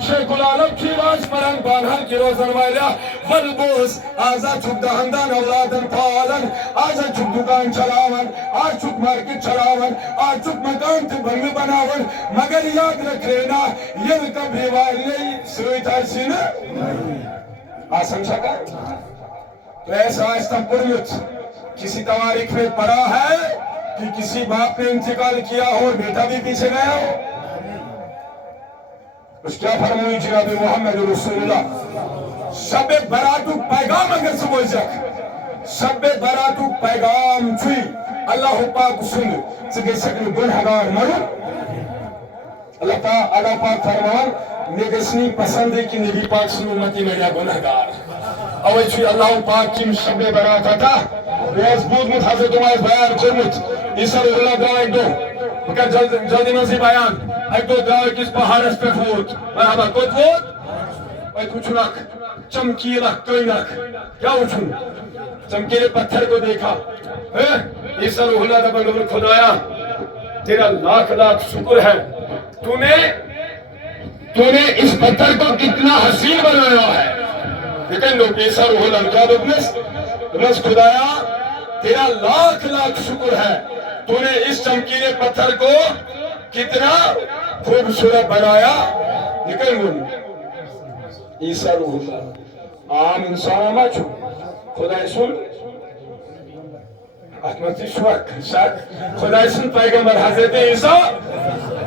شیخ العالم کی واج پرن بانہر کی روزن والا والبوس آزا چھک دہندان اولادن پالن آزا چھک دکان چلاون آج چھک مارکٹ چلاون آج چھک مکان تی بنگ بناون مگر یاد رکھ لینا یہ کبھی والی سویت آئیسی نا آسان شکا تو ایسا آئیستا پریت کسی تواریخ میں پڑا ہے کہ کسی باپ نے انتقال کیا ہو اور بیٹا بھی پیچھے گیا ہو اس کیا فرموئی جناب محمد رسول اللہ شب براتو پیغام اگر سمجھ جاک شب براتو پیغام چھوئی اللہ پاک سن سکے سکن گنہگار مرو اللہ پاک فرمان نگسنی پسند ہے کہ نبی پاک سن امتی میرا گنہگار اوہ چھوئی اللہ پاک کی شب برات آتا ریاض بود مت حضرت عمائز بیان کرمت عیسیٰ روح اللہ دعا ایک دو بکر جلدی منزی بیان ایک دو دعا کس پہارس پر فوت مرحبا کود فوت ایک اچھنک چمکیلک کوئنک کیا اچھن چمکیلے پتھر کو دیکھا عیسیٰ روح اللہ دعا بلور خدایا تیرا لاکھ لاکھ شکر ہے تو نے اس پتھر کو کتنا حسین بنایا ہے لیکن لوگ عیسیٰ روح اللہ کیا دبنس خدایا تیرا لاکھ لاکھ شکر ہے تو نے اس چمکیلے پتھر کو کتنا خوبصورت بنایا لیکن عیسیٰ روح اللہ عام انسان آمد چھو خدای سن احمدی شک خدای سن پیغمبر حضرت عیسیٰ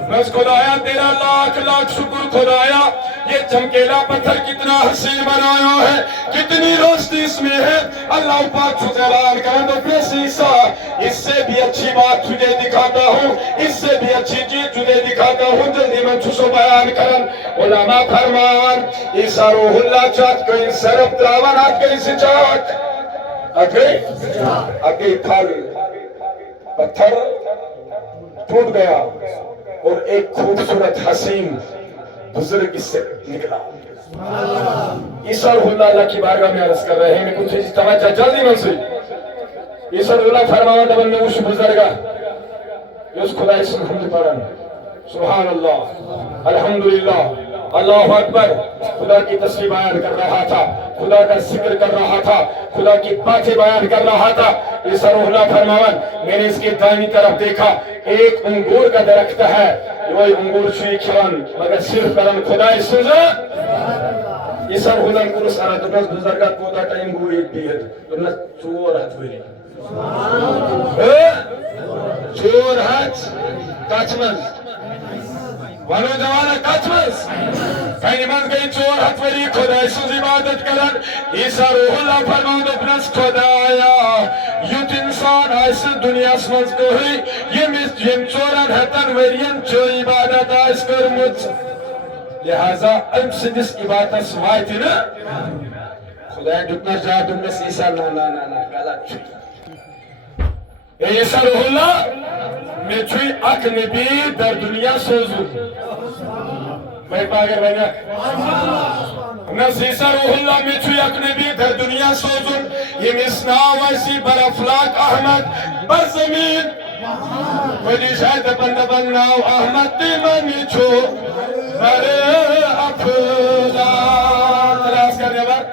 بس خدایا تیرا لاکھ لاکھ شکر خدایا یہ چمکیلا پتھر کتنا حسین بنایا ہے کتنی روشنی اس میں ہے اللہ پاک تجھے اعلان کریں تو پلیس عیسیٰ اس سے بھی اچھی بات تجھے دکھاتا ہوں اس سے بھی اچھی چیز تجھے دکھاتا ہوں جلدی میں چھو بیان کرن علماء فرمان عیسیٰ روح اللہ چاہت کوئی صرف دراوان آت گئی سے چاہت آگئی پتھر ٹوٹ گیا اور ایک خوبصورت حسین بزرگ اس سے نکلا عیسیٰ روح اللہ کی بارگاہ میں عرض کر رہے ہیں کچھ توجہ جلدی منصوری عیسیٰ روح اللہ فرمانا دبن میں اس بزرگا اس خدای سے حمد پڑھن سبحان اللہ الحمدللہ اللہ اکبر خدا کی تصویر بیان کر رہا تھا خدا کا ذکر کر رہا تھا خدا کی باتیں بیان کر رہا تھا عیسیٰ روح اللہ فرماون میں نے اس کی دائمی طرف دیکھا ایک انگور کا درخت ہے وہی انگور چھوئی کھلان مگر صرف کرن خدای سوزا عیسیٰ روح اللہ کو رسانا دبنس بزرگات کوتا کا انگور ایک بیت دبنس چور ہاتھ ہوئی چور ہاتھ کچمز وانو جوانا کچمز کہیں من گئی چور ہتوری خدای سوز عبادت کرن عیسیٰ روح اللہ فرمان دبنس خدایا یوت انسان آئیس دنیا سمجھ کو ہوئی یہ چوران ہتن ورین چو عبادت آئیس کرمت لہذا ام سنس عبادت سوائی تھی نا خدای دبنس جا دبنس عیسیٰ نا غلط چھوئی عیسیٰ روح اللہ میں چھوئی اک نبی در دنیا سوزو میں پاگر بنا عیسیٰ روح اللہ میں چھوئی اک نبی در دنیا سوزو یہ مسناو ایسی بر افلاک احمد بر زمین ولی شاید بناو احمد دیمانی چھو بر افلاک تلاس کرنے بار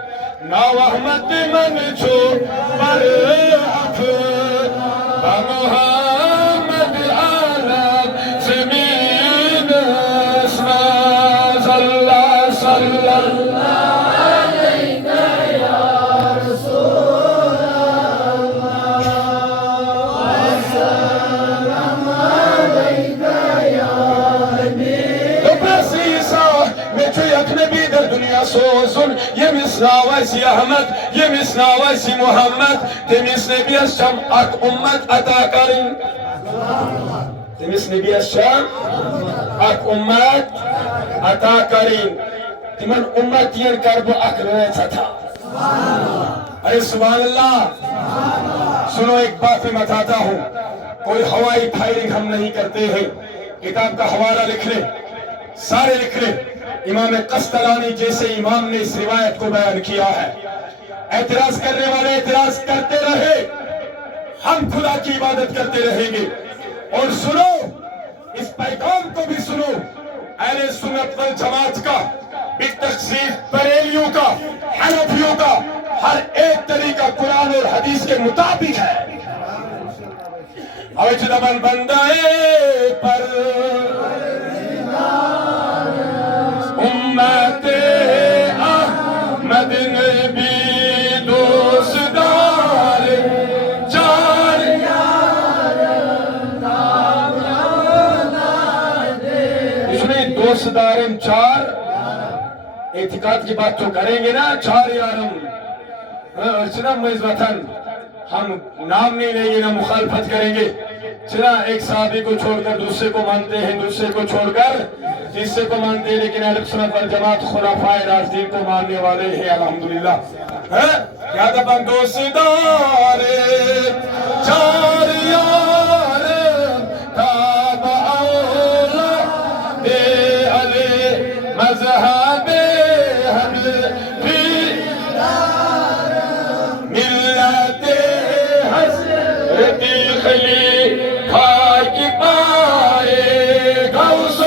ناو احمد دیمانی چھو بر افلاک محمد عالم زمین اسما صلی اللہ علیہ یا رسول اللہ وسلم علیہ یا حبیب لبس عیسیٰ میں چھو یک نبی در دنیا سوزن یہ مسناویسی احمد یہ مسناویسی محمد تمیس نبی الشام اک امت عطا کریں تمیس نبی الشام اک امت عطا کریں تمن امت ین کربو اک روچ تھا ارے سبحان اللہ سنو ایک بات میں بتاتا ہوں کوئی ہوائی فائرنگ ہم نہیں کرتے ہیں کتاب کا حوالہ لکھ لیں سارے لکھ لیں امام قسطلانی جیسے امام نے اس روایت کو بیان کیا ہے اعتراض کرنے والے اعتراض کرتے رہے ہم خدا کی عبادت کرتے رہیں گے اور سنو اس پیغام کو بھی سنو. اہل سنت والجماعت کا بالتخصیص بریلیوں کا حنفیوں کا ہر ایک طریقہ قرآن اور حدیث کے مطابق ہے. اوچ دمن بندے پر امت احمد نبی دوستدار چار اس میں دوستدارم چار اعتقاد کی بات تو کریں گے نا. چار یارم چنا مز وطن ہم نام نہیں لیں گے نہ مخالفت کریں گے. چنا ایک صحابی کو چھوڑ کر دوسرے کو مانتے ہیں, دوسرے کو چھوڑ کر تیسرے کو مانتے ہیں, لیکن اہل سنت والجماعت خلفائے راشدین کو ماننے والے ہیں الحمدللہ. کیا دبن دوستدار چار یار تابع اولاد علی مذہب حنفی ملت حضرت خلیفہ کی پائے غوث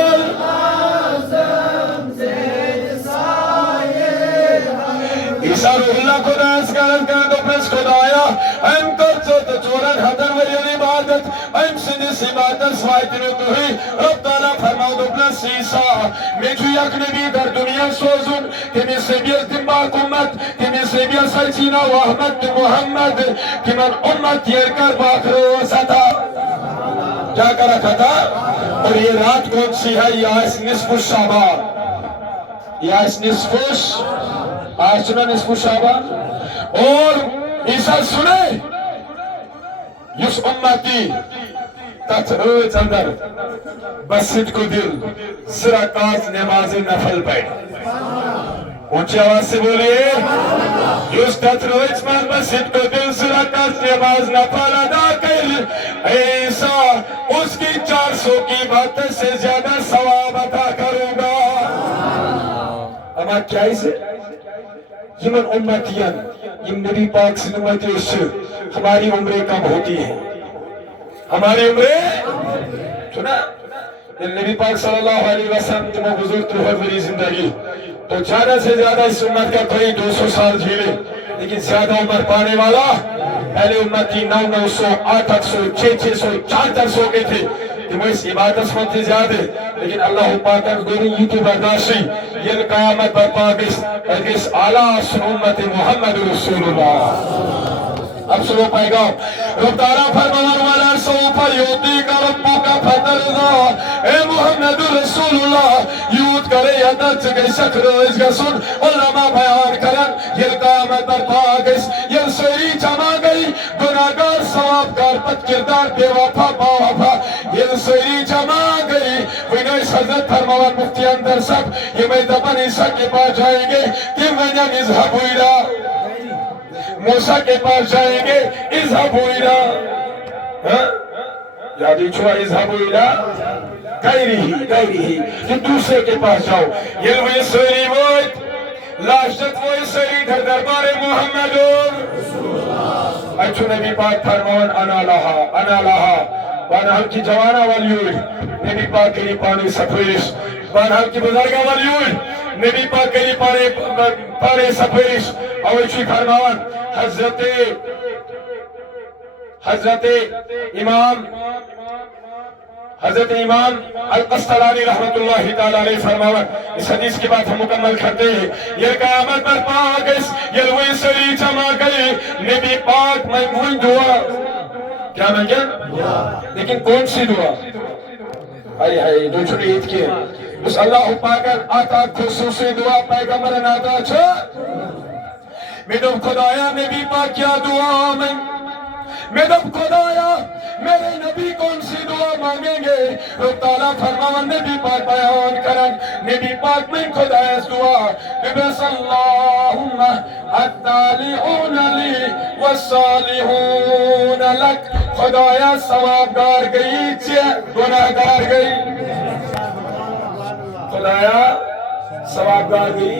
عیسیٰ روح اللہ کو داس کرن کر دو پرس خدایا ایم کرچو تو چورن حضر ویون عبادت ایم سنس عبادت سوائتنو تو ہی رب تعالیٰ فرماؤ دو پرس عیسیٰ میں جو یک نبی در دنیا سوزن تیمی سیبیر تنباک امت تیمی سیبیر سلچینہ و احمد محمد کہ من امت یہ کر باکرو ستا کیا کر رکھا تھا. اور یہ رات کون سی ہے؟ یاس نصف شعبان. یاس نصف آج سنا نصف شعبان. اور عیسیٰ سنے یس امتی تت روز اندر بسید کو دل سرکات نماز نفل بیٹھ. اونچی آواز سے بولیے. یس تت روز من بسید کو دل سرکات نماز نفل ادا کر عیسیٰ اس کی 400 کی بات سے زیادہ ثواب عطا کروں گا. اما کیا اسے یمن امتیان یم نبی پاک سے امتی اس ہماری عمریں کم ہوتی ہیں. ہماری عمریں سنا نبی پاک صلی اللہ علیہ وسلم جمع بزرگ تروفت زندگی تو زیادہ سے زیادہ اس امت کا کوئی 200 سال جھیلے, لیکن زیادہ عمر پانے والا پہلے امتی 900 800 600 400 کے تھے کہ وہ اس عبادت مندی زیادہ, لیکن اللہ پاک گوری یہ تو برداشتی یہ قیامت برپاگس اس اعلیٰ سن امت محمد رسول اللہ. اب سنو پیغام. رب تعالیٰ فرمان والا سو پر یوتی کا ربو کا فترضا اے محمد رسول اللہ یوت کرے یدت چکے شکر اس کا سن علماء بیان کرن یہ قیامت برپاگس یہ سوری جمع گئی گناہگار ثواب کار پت کردار بے وفا با وفا یہ سوری جمع گئی. وینوش حضرت فرمان مفتی اندر سب یہ میں دبن عیسیٰ کے پاس جائیں گے کہ ونیا نزہب ہوئیرا موسیٰ کے پاس جائیں گے اذهبوا الى یادی چھوا اذهبوا الى غیرہی کہ دوسرے کے پاس جاؤ. یہ وہی سوری وقت لاشت وہی سوری در دربار محمد اچھو نبی پاک فرمان انا لہا وانا ہم کی جوانا والیوئی نبی پاک کے لیے پانی سفیرش وانا ہم کی بزرگا والیوئی نبی پاک کے لیے پانی سفیرش اوچی فرمان حضرت امام القسطلانی رحمت اللہ تعالیٰ علیہ فرماون. اس حدیث کی بات ہم مکمل کرتے ہیں. یہ قیامت پر پاکس یہ وہی سری جمع گئی نبی پاک مجموعی دعا کیا مانگے لیکن کون سی دعا آئی دو چھوٹی عید کی اس اللہ پاکر آتا خصوصی دعا پیغمبر ناتا چھو میڈم خدایا نبی پاک کیا دعا میڈم خدایا میرے نبی کون سی دعا مانگیں گے. رب تعالیٰ فرماون نبی پاک بیان کرن نبی پاک میں خدایا دعا بس اللہم التالیعون لی والصالحون لک. خدایا ثوابگار گئی گناہگار گئی. خدایا ثوابگار گئی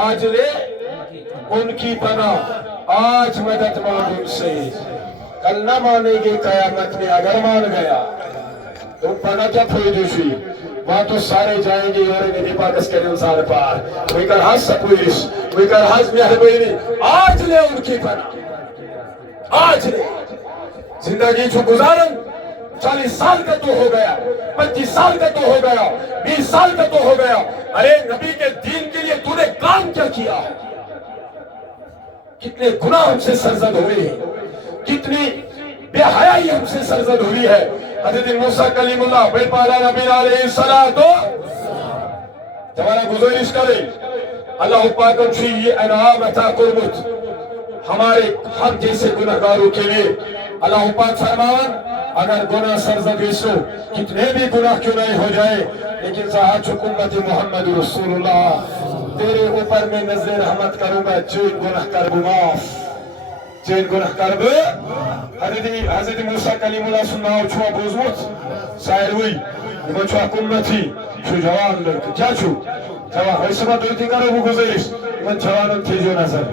آج لے ان کی پناہ، آج مدد مانگ ان سے، کل نہ مانیں گے قیامت میں اگر مان گیا تو پناہ کیا پھوئی سی وہاں تو سارے جائیں گے اور نبی پاکس کریں انسان پار وہی کر حس سپویش وہی کر حس مہربینی آج لے ان کی پناہ، آج لے زندگی چھو گزارن 40 سال کا تو ہو گیا، 25 سال کا تو ہو گیا، 20 سال کا تو ہو گیا، ارے نبی کے دین کے لیے تو نے کام کیا کیا؟ کتنے گناہ ہم سے سرزد ہوئے ہیں، کتنی بے حیائی ہم سے سرزد ہوئی ہے۔ حضرت موسیٰ کلیم اللہ بے پالا نبی علیہ السلام تو جوانا گزارش کرے اللہ پاک اچھی یہ انعام عطا کرمت ہمارے ہم جیسے گناہگاروں کے لیے۔ اللہ پاک فرماون اگر گناہ سرزد سو کتنے بھی گناہ کیوں نہیں ہو جائے لیکن ذات حکومت محمد رسول اللہ تیرے اوپر میں نظر رحمت کروں گا، چین گناہ کر معاف، چین گناہ کر حضرت موسیٰ کلیم اللہ سنناو چھوا بوزمت سائر ہوئی یہ چھوا حکومتی چھو جوان لڑک کیا چھو جوان ہوئی صبح دوتی کرو وہ گزارش من جوانوں تھی جو نظر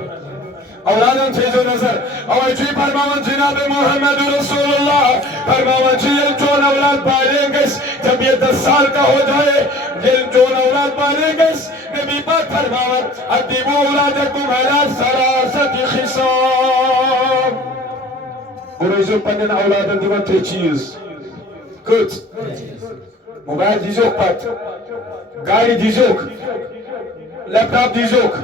اولادوں تھی جو نظر اور جی فرماون جناب محمد رسول اللہ فرماون جی جون اولاد پالیں گے جب یہ 10 سال کا ہو جائے جون اولاد پالیں گے نبی پاک فرماون ادیبو اولادکم علی ثلاثت خصام گروزو پنن اولادن دیوان تے چیز کت موبائل دیزوک پت گاڑی دیزوک لیپ ٹاپ دیزوک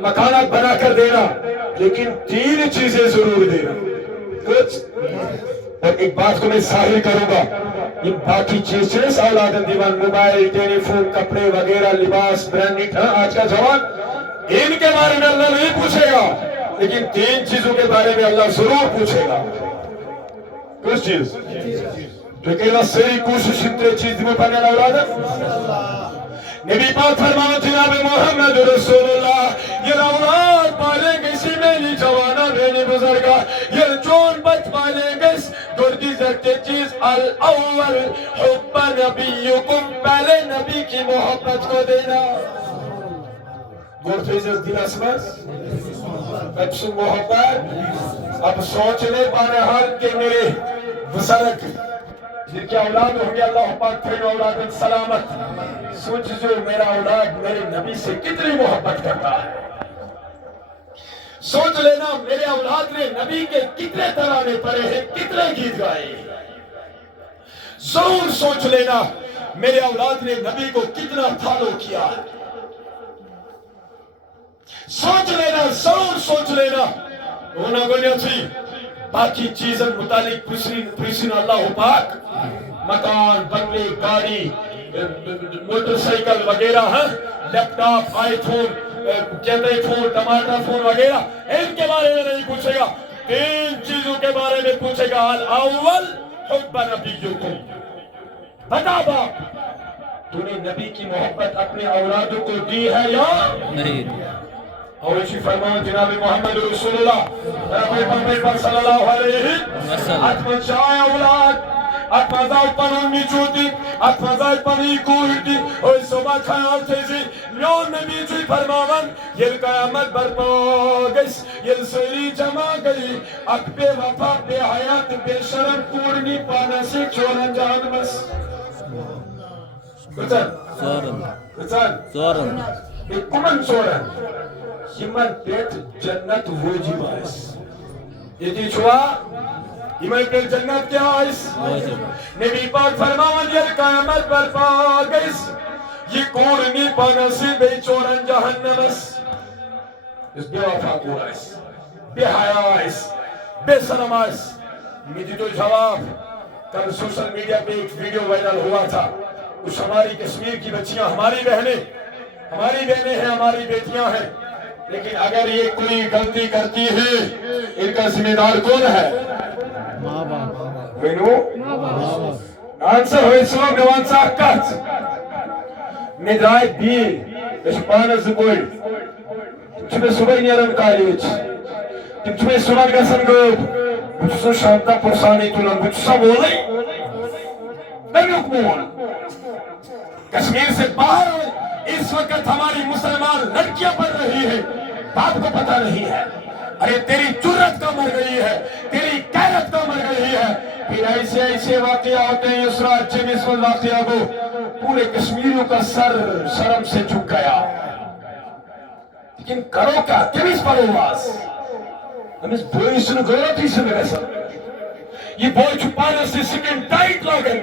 مکانات بنا کر دینا لیکن 3 چیزیں ضرور دینا کچھ اور ایک بات کو میں ظاہر کروں گا یہ باقی چیزیں اولادن دیوان موبائل ٹیلی فون کپڑے وغیرہ لباس برانڈیڈ آج کا جوان ان کے بارے میں اللہ نہیں پوچھے گا لیکن 3 چیزوں کے بارے میں اللہ ضرور پوچھے گا کچھ چیز تو کہنا سری کوشش اتنے چیز میں پڑھنے اولادن نبی پاک فرمانا جناب محمد رسول اللہ یہ اولاد پالیں گے اسی میں نہیں جوانا میں نہیں بزرگا یہ جون بچ پالیں گے دردی زرتے چیز الاول حب نبیکم پہلے نبی کی محبت کو دینا گورتیزز دل اسمس اپسو محبت اب سوچ لے بارحال کہ میرے بزرگ جن کے اولاد ہوں گے اللہ پاک پھر اولاد سلامت سوچ جو میرا اولاد میرے نبی سے کتنی محبت کرتا ہے سوچ لینا میرے اولاد نے نبی کے کتنے ترانے پڑے ہیں کتنے گیت گائے ضرور سوچ لینا میرے اولاد نے نبی کو کتنا فالو کیا سوچ لینا ضرور سوچ لینا ہونا گوڑیا تھی باقی چیزیں متعلق پریسین اللہ پاک مکان بنگلے گاڑی موٹر سائیکل وغیرہ لیپ ٹاپ آئی فون کیمرے فون ٹماٹر فون وغیرہ ان کے بارے میں نہیں پوچھے گا 3 چیزوں کے بارے میں پوچھے گا الاول حب نبیکم بتا باپ تو نے نبی کی محبت اپنے اولادوں کو دی ہے یا نہیں اور اسی فرمان جناب محمد رسول اللہ پیغمبر صلی اللہ علیہ وسلم اتمن شاہ اولاد اتمزای پنون میچوتی اتمزای پنی کویتی اور صبح خیال تیزی میون نبی جوی فرماون یل قیامت برپا گیس یل سری جمع گئی اک بے وفا بے حیات بے شرم کورنی پانا سے چورن جان بس کچن زورن کمن چورن یمن پیٹ جنت واجب آئیس یہ تی چھوا یمن پیٹ جنت کیا آئیس نبی پاک فرماون یہ قیامت برپا گئیس یہ کورنی پانسی بے چورن جہنمس اس بے وفا کور آئیس بے حیاء آئیس بے شرم آئیس میری تو جواب کل سوشل میڈیا پہ ایک ویڈیو وائرل ہوا تھا کچھ ہماری کشمیر کی بچیاں ہماری بہنیں ہیں ہماری بیٹیاں ہیں لیکن اگر یہ کوئی غلطی کرتی ہے ان کا ذمہ دار کون ہے ماں باپ آنسر ہوئی سوام نوان ساکت ندرائی بیل اس پانس کوئی تمہیں صبح نیرن کالیج تمہیں صبح گسن گوب بچسو شانتا پرسانی تولن بچسا بولی میں حکمون کشمیر سے باہر اس وقت ہماری مسلمان لڑکیاں پڑھ رہی ہے، باپ کو پتہ نہیں ہے، ارے تیری جرت کا مر گئی ہے، تیری غیرت کا مر گئی ہے۔ پھر ایسے ایسے واقعہ ہوتے ہیں اس رات جب اس واقعہ کو پورے کشمیریوں کا سر شرم سے جھک گیا۔ لیکن کرو کیا؟ کمیس پڑھو واس ہم اس بوئی سن غیرت ہی سے میرے سر یہ بوئی چھپانے سے سیکنڈ ٹائٹ لا کر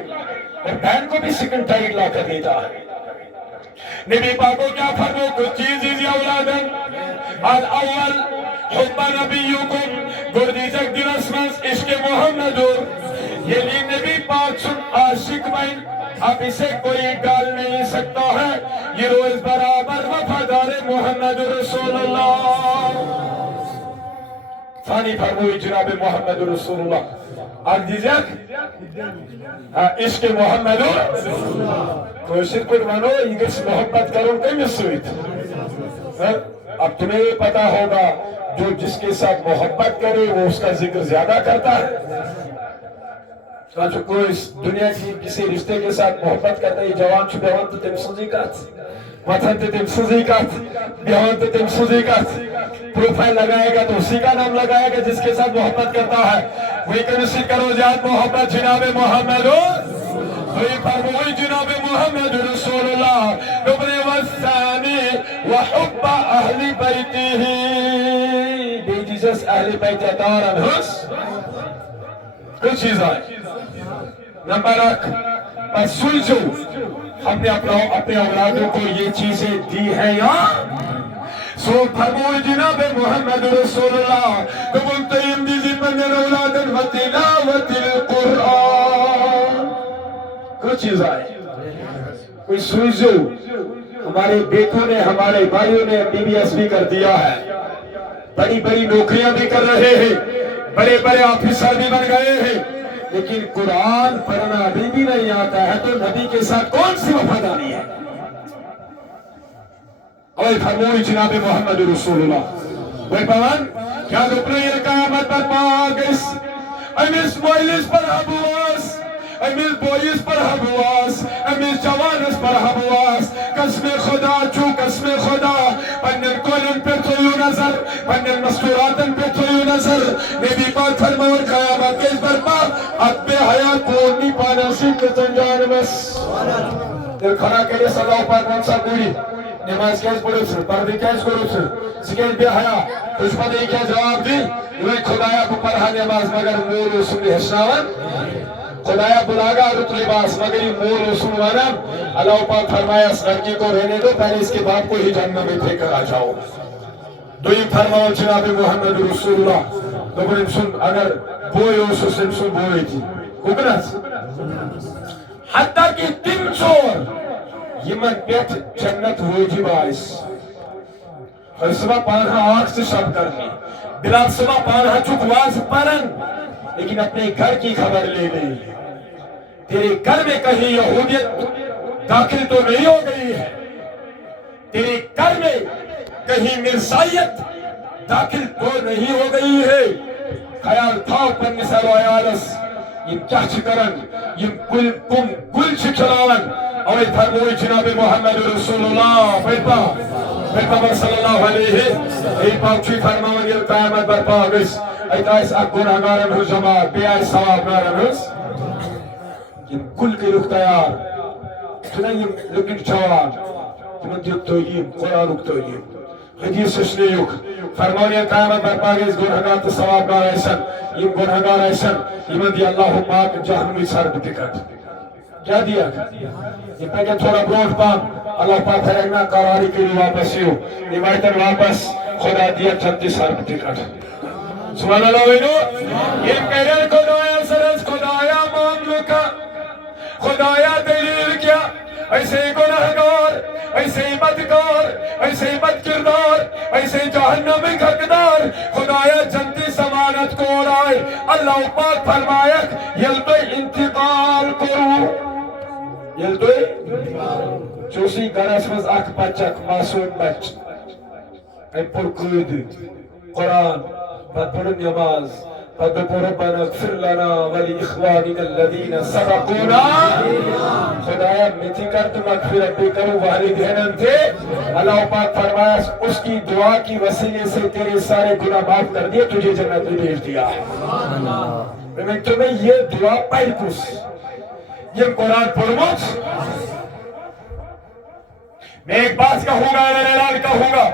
اور بہن کو بھی سیکنڈ ٹائٹ لا کر دیتا ہے۔ نبی پاک کو کیا فرمو کچھ چیز یا اولادن الاول حب نبیکم گردیزک دل اسمس عشق محمد یہ لی نبی پاک سن عاشق بین اب اسے کوئی ڈال نہیں سکتا ہے، یہ روز برابر وفادار محمد رسول اللہ۔ ثانی فرموئی جناب محمد رسول اللہ آگ دیجیک عشق محمد رسول اللہ کوشش پر مانو یہ کس محبت کرو کئی مسویت۔ اب تمہیں یہ پتا ہوگا جو جس کے ساتھ محبت کرے وہ اس کا ذکر زیادہ کرتا ہے۔ جو کوئی دنیا کی کسی رشتے کے ساتھ محبت کرتا ہے جوان چھو بیوان تو تم سوزی کات وطن تو تم سوزی کات بیوان تو تم سوزی کات پروفائل لگائے گا تو اسی کا نام لگائے گا جس کے ساتھ محبت کرتا ہے۔ وہی کنسی کرو زیاد محبت جناب محمد وہی فرموئی جناب محمد رسول اللہ نبرے والثانی وحب اہل بیتی ہی بے جیسس اہل بیت دارن حس کچھ چیز آئے۔ نمبر ایک بس سلجھو ہم نے اپنے اولادوں کو یہ چیزیں دی ہیں یا سو فرموئی جناب محمد رسول اللہ کبھن تیم دیزی من اولادن و تلاوت القرآن کچھ چیز آئے۔ کوئی سلجھو ہمارے بیٹوں نے ہمارے بھائیوں نے بی بی ایس بھی کر دیا ہے، بڑی بڑی نوکریاں بھی کر رہے ہیں، بڑے بڑے آفیسر بھی بن گئے ہیں، لیکن قرآن پڑھنا ابھی بھی نہیں آتا ہے تو نبی کے ساتھ کون سی وفاداری ہے؟ اور فرموئی جناب محمد رسول اللہ وہ پوان کیا دکھنے یہ قیامت پر پاکس امیس مویلس پر حبواس امیس بوئیس پر حبواس امیس جوانس پر حبواس قسم خدا چو قسم خدا پنن کولن پر تویو نظر پنن مستوراتن پر تویو نظر نبی پاک فرمور قیامت کے اس پر پاک اب حیات پورنی پانا سکر تنجانمس دل کھڑا کے لئے صلی اللہ پاک منصر گوری نماز کیس پڑھو سر پردی کیس کرو سر سکیل بے حیاء دشمن ایک ہے جواب دی یہ خدایا کو پڑھا نماز مگر مور رسول حشناون خدایا بلاگا رت لباس مگر یہ مور رسول ونم اللہ پاک فرمایا اس لڑکی کو رہنے دو پہلے اس کے باپ کو ہی جہنم میں پھینک کر آ جاؤ۔ دویم فرماؤ جناب محمد رسول اللہ دوبرم سن اگر بوئی ہو سو سن بوئی تھی کبرت حتیٰ کہ تم چور یہ من پیٹ جنت واجب آئیس ہر صبح پانہا آنکھ سے شب کرنی بلاد صبح پانہا چک واز پرن لیکن اپنے گھر کی خبر لے گئی تیرے گھر میں کہیں یہودیت داخل تو نہیں ہو گئی ہے، تیرے گھر میں کہیں مرزائیت داخل تو نہیں ہو گئی ہے۔ خیال تھاو پر نسل و عیالس یہ کیا چکرن یہ گل چکھلاون اور فرموئی جناب محمد رسول اللہ پیغمبر صلی اللہ علیہ ای پاک چوی فرماون یہ قیامت برپا گس ایتا اس اک گناہگارن ہو جماعت بے آئی ثواب نارن ہس یہ گل کے رخ تیار چنین لکن چوان تمن دیو تویم قرآن رخ تویم حدیث اشلیوک فرماون یہ قیامت برپا گس گناہگار تو ثواب نار ایسن یہ گناہگار ایسن یہ من دی اللہ پاک جہنمی سر بتکت کیا دیا یہ پہلے تھوڑا بروٹ پام اللہ پاک فرمانا قراری کے لیے واپس ہو یہ مائتن واپس خدا دیا 36 حرف ٹکٹ سبحان اللہ وینو یہ کہرین خدایا سرس خدایا مملکہ خدایا دلیل کیا ایسے گناہگار ایسے بدکار ایسے بد کردار ایسے جہنم حقدار خدایا جنتی سمانت کو اڑائے اللہ پاک فرمایا یلتو انتقال کرو یلتو چوسی گرس مز اک بچک معصوم بچ اے پر قید قرآن پڑھ نماز فَدُّقُ رَبَّنَا اغْفِرْ لَنَا وَلِإِخْوَانِنَا الَّذِينَ سَبَقُونَا خدایا میٹھی کرت مغفرت بھی کرو والدین تھے اللہ پاک فرمایا اس کی دعا کی وسیلے سے تیرے سارے گناہ معاف کر دیے تجھے جنت میں بھیج دیا میں تمہیں یہ دعا پڑھ کس یہ قرآن پڑھمت میں ایک بات کہوں گا اعلان کہوں گا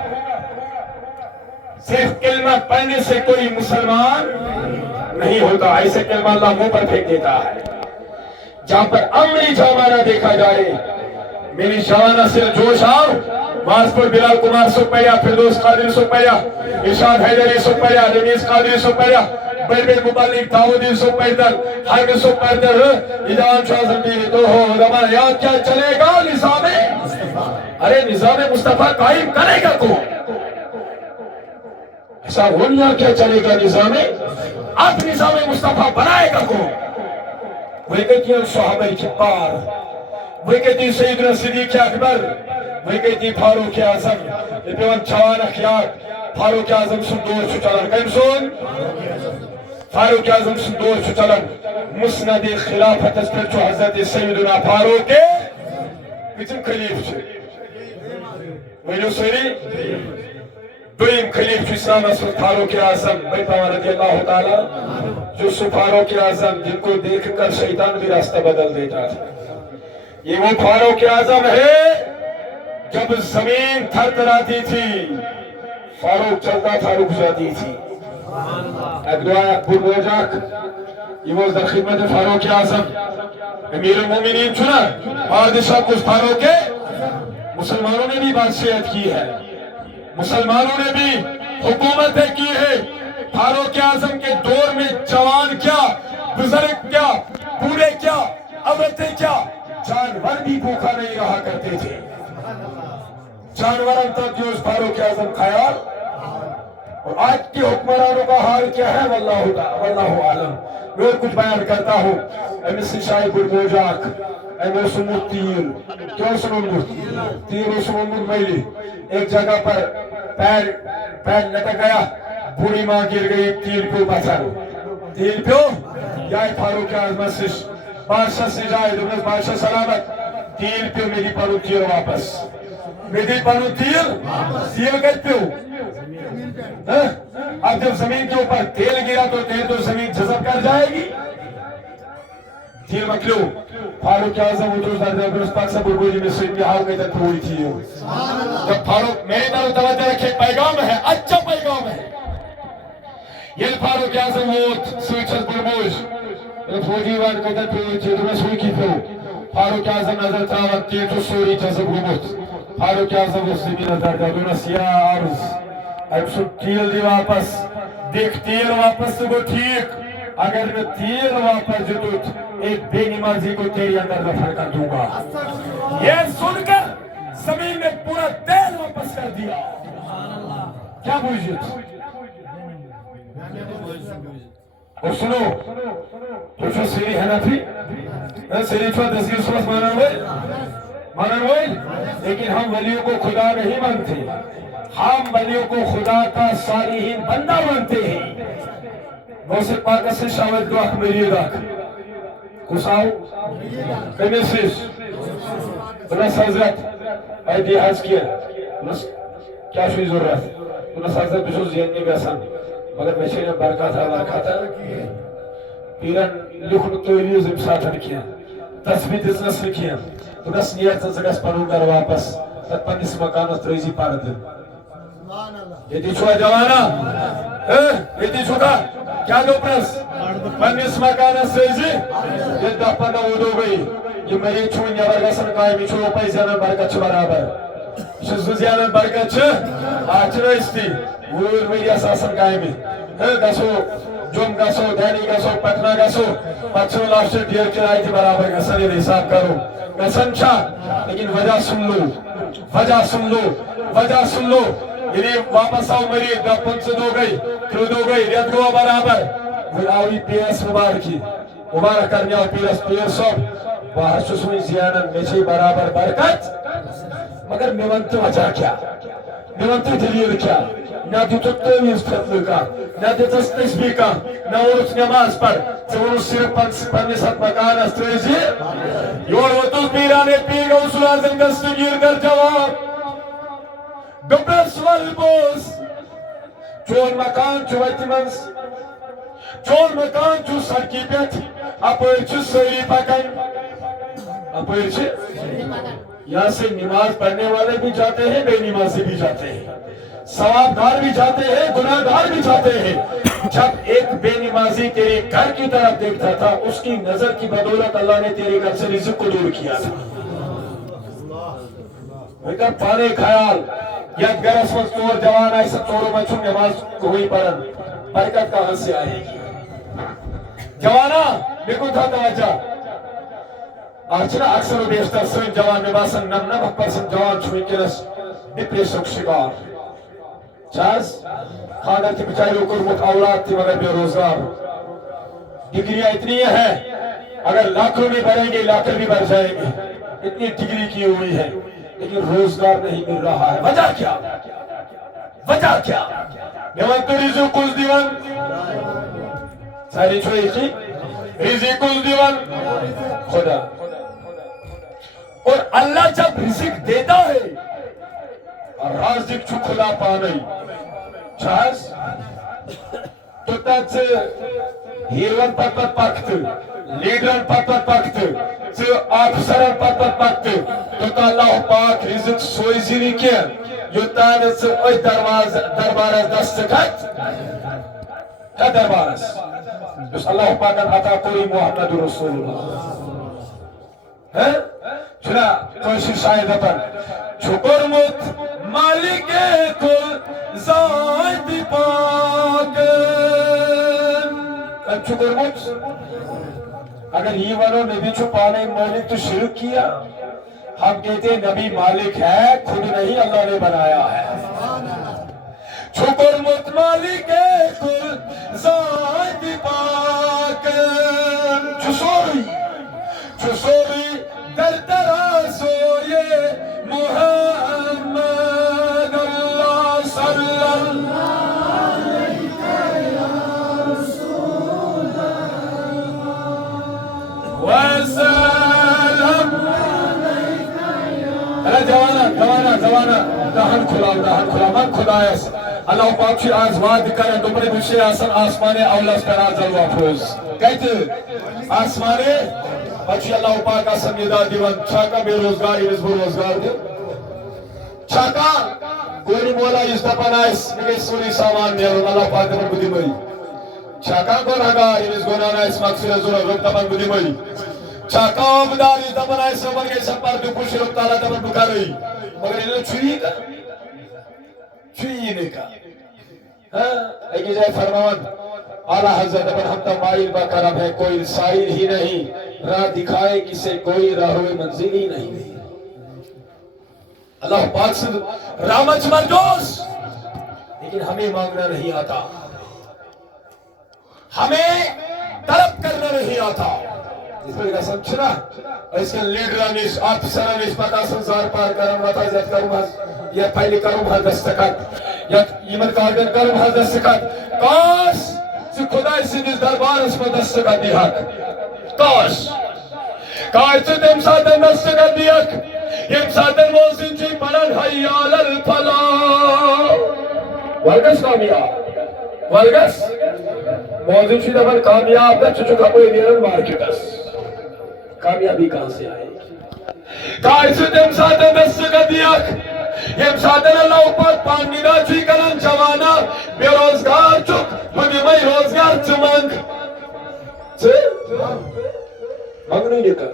صرف کلمہ پڑھنے سے کوئی مسلمان نہیں ہوتا ایسے کلمہ اللہ منہ پر پھینک دیتا ہے جہاں پر عملی جوانہ دیکھا جائے میری جوانہ سے جوش آؤ واسپور بلال کمار سپیا فردوس قادری سپیا ارشاد حیدری سپیا رمیز قادری سپیا بڑبڑ مبلغ داؤدی سپیدر حرم سپیدر ادام شازم دیوی تو ہو زمان یاد کیا چلے گا نظام ارے نظام مصطفیٰ قائم کرے گا کون ایسا ہونا کیا چلے گا نظام اب نظام مصطفیٰ بنائے گا کون وہ کہتی ہیں صحابہ کبار وہ کہتی ہیں سیدنا صدیق اکبر وہ کہتی ہیں فاروق اعظم یہ پیوان چوان اخیار فاروق اعظم سن دور چھو چلن کہیں سن فاروق اعظم سن دور چھو چلن مسند خلافت اس پر چھو حضرت سیدنا فاروق کچھم خلیف چھو ویلو سوری دویم خلیف چھو اسلام اس پر فاروق اعظم بیتاوان رضی اللہ تعالی جو سو فاروق اعظم جن کو دیکھ کر شیطان بھی راستہ بدل دیتا تھا یہ وہ فاروق اعظم ہے جب زمین تھر تراتی تھی فاروق چلتا تھا رک جاتی تھی ایک دعا اکبر بوجاک یہ وہ در خدمت فاروق اعظم امیر المومنین چنا بادشاہ کچھ فاروق مسلمانوں نے بھی بادشاہت کی ہے مسلمانوں نے بھی حکومتیں کی ہے فاروق اعظم کے دور میں جوان کیا بزرگ کیا بوڑھے کیا عورتیں کیا جانور بھی بھوکا نہیں رہا کرتے تھے جانوروں تک جو اس فاروق اعظم خیال اور آج کے حکمرانوں کا حال کیا ہے واللہ عالم میں اور کچھ بیان کرتا ہوں امیسی شاہی برموجاک ایم سمود تیر کیوں سمود تیر سمود میلی ایک جگہ پر پیر لٹک گیا بوڑی ماں گر گئی تیر پیو پتھر تیر پیو یا فاروق اعظم سے بادشاہ سے جائے دونس بادشاہ سلامت تیر پیو میری پرو تیر واپس میری پرو تیر گئے پیو اب جب زمین کے اوپر تیل گرا تو تیل تو زمین جذب کر جائے گی تیر مکلو فاروق اعظم ادروس درس پاک سے برگوجی میں سن کے حال کہتا تھوڑی تھی جب فاروق میرے دارو توجہ رکھے پیغام ہے اچھا پیغام ہے یہ فاروق اعظم وہ سوچت برگوش فوجی وان کہتا تھوڑی تھی تو میں سوئی کی تھو فاروق اعظم نظر تراوت تیر تو سوری جذب گمت فاروق اعظم اس سے بھی نظر کر دونا سیاہ عرض اب سو تیل دی واپس دیکھ تیل واپس تو ٹھیک اگر میں تیل واپس جتوت ایک بے نمازی کو تیری اندر دفن کر دوں گا یہ سن کر زمین نے پورا تیل واپس کر دیا کیا بوجھت اور سنو تو چھو سیری ہے نا تھی سیری چھو دسگیر سلس مانن ہوئی لیکن ہم ولیوں کو خدا نہیں مانتے ہم ولیوں کو خدا کا صالحین بندہ مانتے ہیں غوث پاک سے شاوت دعا میری راک کساو کمیسیس بناس حضرت ایدی حج کیا کیا شوئی ضرورت بناس حضرت بشو زیادنی بیسان مگر بچے نے برکات اللہ کھاتا پیران لکھن تویلیو زمساتن کیا تصویت ازنس لکھیا بناس نیت زگس پنو گر واپس تک پندیس مکانو تریزی پاردن یہ چھوڑا جوانا یہ چھوڑا کیا دو پرس پندیس مکانو تریزی یہ دا پندہ ودو گئی یہ میری چھوڑ یا برگسن کائی می چھوڑو پای زیانن برکت چھ برابر شزو زیانن برکت چھ آچنا استی ویر میری اساسن کائی می گسو جم گسو دینی گسو پتنا گسو پچھو لاشتر دیر چرائی تھی برابر گسن یہ حساب کرو گسن چھا لیکن وجہ سن لو وجہ سن لو یعنی واپس آؤ میری دا پنچ دو گئی کرو دو گئی ریت گو برابر وہ آوی پیس مبارکی مبارک کرنی آو پیر سب باہر سوئی زیانن میچے برابر برکت مگر میونت وجہ کیا میونت دلیل کیا نہ دیتو تویز فتل کا نہ دیتو تسبیح کا نہ ورس نماز پر چونو صرف پنیسات مکان استریزی یور وطل پیران پیر غوث اعظم دستگیر در جواب گبرس والبوس چون مکان چو ویتمنس چون مکان چو سڑکی پیت اپر چو سوری پکن اپر چو یہاں سے نماز پڑھنے والے بھی جاتے ہیں بے نمازی بھی جاتے ہیں ثوابدار بھی جاتے ہیں گناہگار بھی جاتے ہیں جب ایک بے نمازی تیرے گھر کی طرف دیکھتا تھا اس کی نظر کی بدولت اللہ نے تیرے گھر سے رزق کو دور کیا تھا میں کہا پانے خیال یک گرس میں چور جوان آئی سب چوروں میں چھو نماز کوئی پڑھن برکت کہاں سے آئے گی جوانا بکو تھا توجہ آجنا اکثر و بیشتر سوین جوان میں باسن نم نم پرسن جوان چھوئی کنس ڈپریشن شکار چاز خاندر کی بچائی روکر مت اولاد تھی مگر بے روزگار ڈگریاں اتنی ہیں اگر لاکھوں میں بڑھیں گے لاکھوں بھی بڑھ جائیں گے اتنی ڈگری کی ہوئی ہے لیکن روزگار نہیں مل رہا ہے وجہ کیا وجہ کیا دیوان تو رزق کل دیوان ساری چھوئی کی رزق کل دیوان خدا اور اللہ جب رزق دیتا ہے رازق چھو خدا پانئی چاہز تو تاچ ہیرون پت پت پاکت لیڈرن پت پت پاکت تو آفسرن پت پت پاکت تو تا اللہ پاک رزق سوئی زیری کیا یو تانت سے اوی دربارس دست کت کیا دربارس اس اللہ پاکت عطا کوئی محمد رسول اللہ چنا کوشش شاید اپن چھکر مت مالک کل ذات پاک چھکر مت اگر یہ ونو نبی چھپانے مالک تو شرک کیا ہم کہتے ہیں نبی مالک ہے خود نہیں اللہ نے بنایا ہے چھکر مت مالک کل ذات پاک چھسوری در ترازوی محمد اللہ صلی اللہ علیہ وسلم جوانا دہن کھلا من خدایس اللہ پاک چی آزماد کرن دمرے بشی آسن آسمان اولس کرا ذلو افروز کہتے آسمان بچی اللہ پاک آسن ندا دیون چھاکا بے روزگاری نسبو روزگار دے چھاکا کوئی مولا اس دپن آئیس مگے سوری سامان نیرون اللہ پاک دپن بدی مری چھاکا گناہگار اس گناہنا اس مقصد زور رب دپن بدی مری چھاکا عبدال اس دپن آئیس رمن کے سپار دو کچھ رب تعالیٰ دپن بکا رہی مگر انہوں چھوئی کا چھوئی نہیں کا ایک جائے فرمان اعلیٰ حضرت پر ہم تمائل با کرم ہے کوئی سائل ہی نہیں راہ دکھائے کسے کوئی راہوے منزل ہی نہیں اللہ پاک سے رامچ مرجوس لیکن ہمیں مانگنا نہیں آتا ہمیں طلب کرنا نہیں آتا اس پر سمجھنا اس کے لیڈرانیش آفسرانیش پتا سنزار پار کرم وطا عزت کرم یا پہلی کرم ہر دستکت یا ایمن کارڈن کرم ہر دستکت کاش سے خدای سیدیز دربار اس میں دستکت دی حق کاش سے تم ساتھ دستکت دی حق یم ساتھ موزن چی پڑھن حیال الفلاح ورگس کامیاب ورگس موزن چی دفن کامیاب دا چچو کھپوئی دیرن مارکیٹس کامیابی کہاں سے آئے سے تم ساتھ دستکت دی حق یم ساتھ اللہ پاک پانگینا چی کرن جوانا بے روزگار چک مگی میں روزگار چمانگ مانگ نہیں لکھا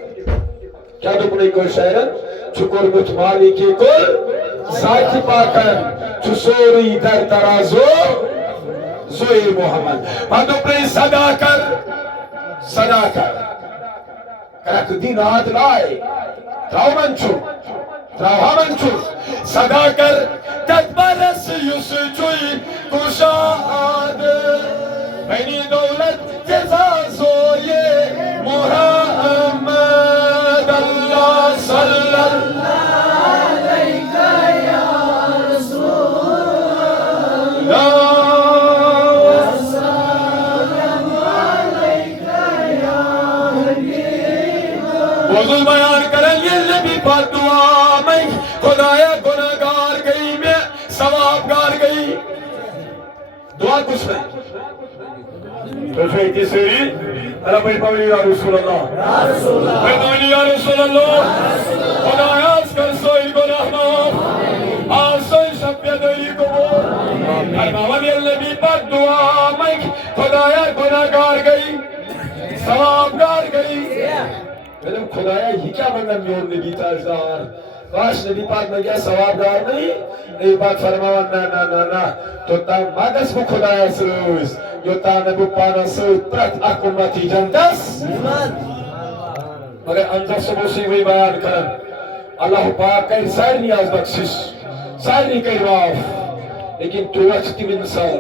کیا دکھنے کو شہرن چکر متمالی کی کل ساتھ پاکن چسوری در ترازو زوئی محمد مدو پر صدا کر کرک دین آد لائے تراؤ منچو صدا کر تدبرس یس چوئی کشاد بینی دولت جزازوی محمد اللہ صلی اللہ علیہ یا رسول اللہ وصل بیان کرن یہ نبی پاک دعا میں خدایا گناہگار گئی میں ثوابگار گئی دعا کچھ نہیں تو فیتی سیری اللہ بھائی پاولی یا رسول اللہ بھائی پاولی یا رسول اللہ خدایا اس کر سوئی گناہ معاف آسوئی شبیہ دوئی قبول فرماولی نبی پاک دعا میں خدایا گناہگار گئی ثوابگار گئی میرے خدایا یہ کیا بندہ میور نبی تاجدار کاش نبی پاک میں کیا ثوابدار نہیں نبی پاک فرماوا نا تو تا مادس کو خدایا سروس یو تا نبی پانا سوت پرت اکمتی جنتس مگر انجا سبوسی ہوئی بیان کرن اللہ پاک کئی سائر نیاز بخشش سائر نہیں کئی معاف لیکن تو اچھتی انسان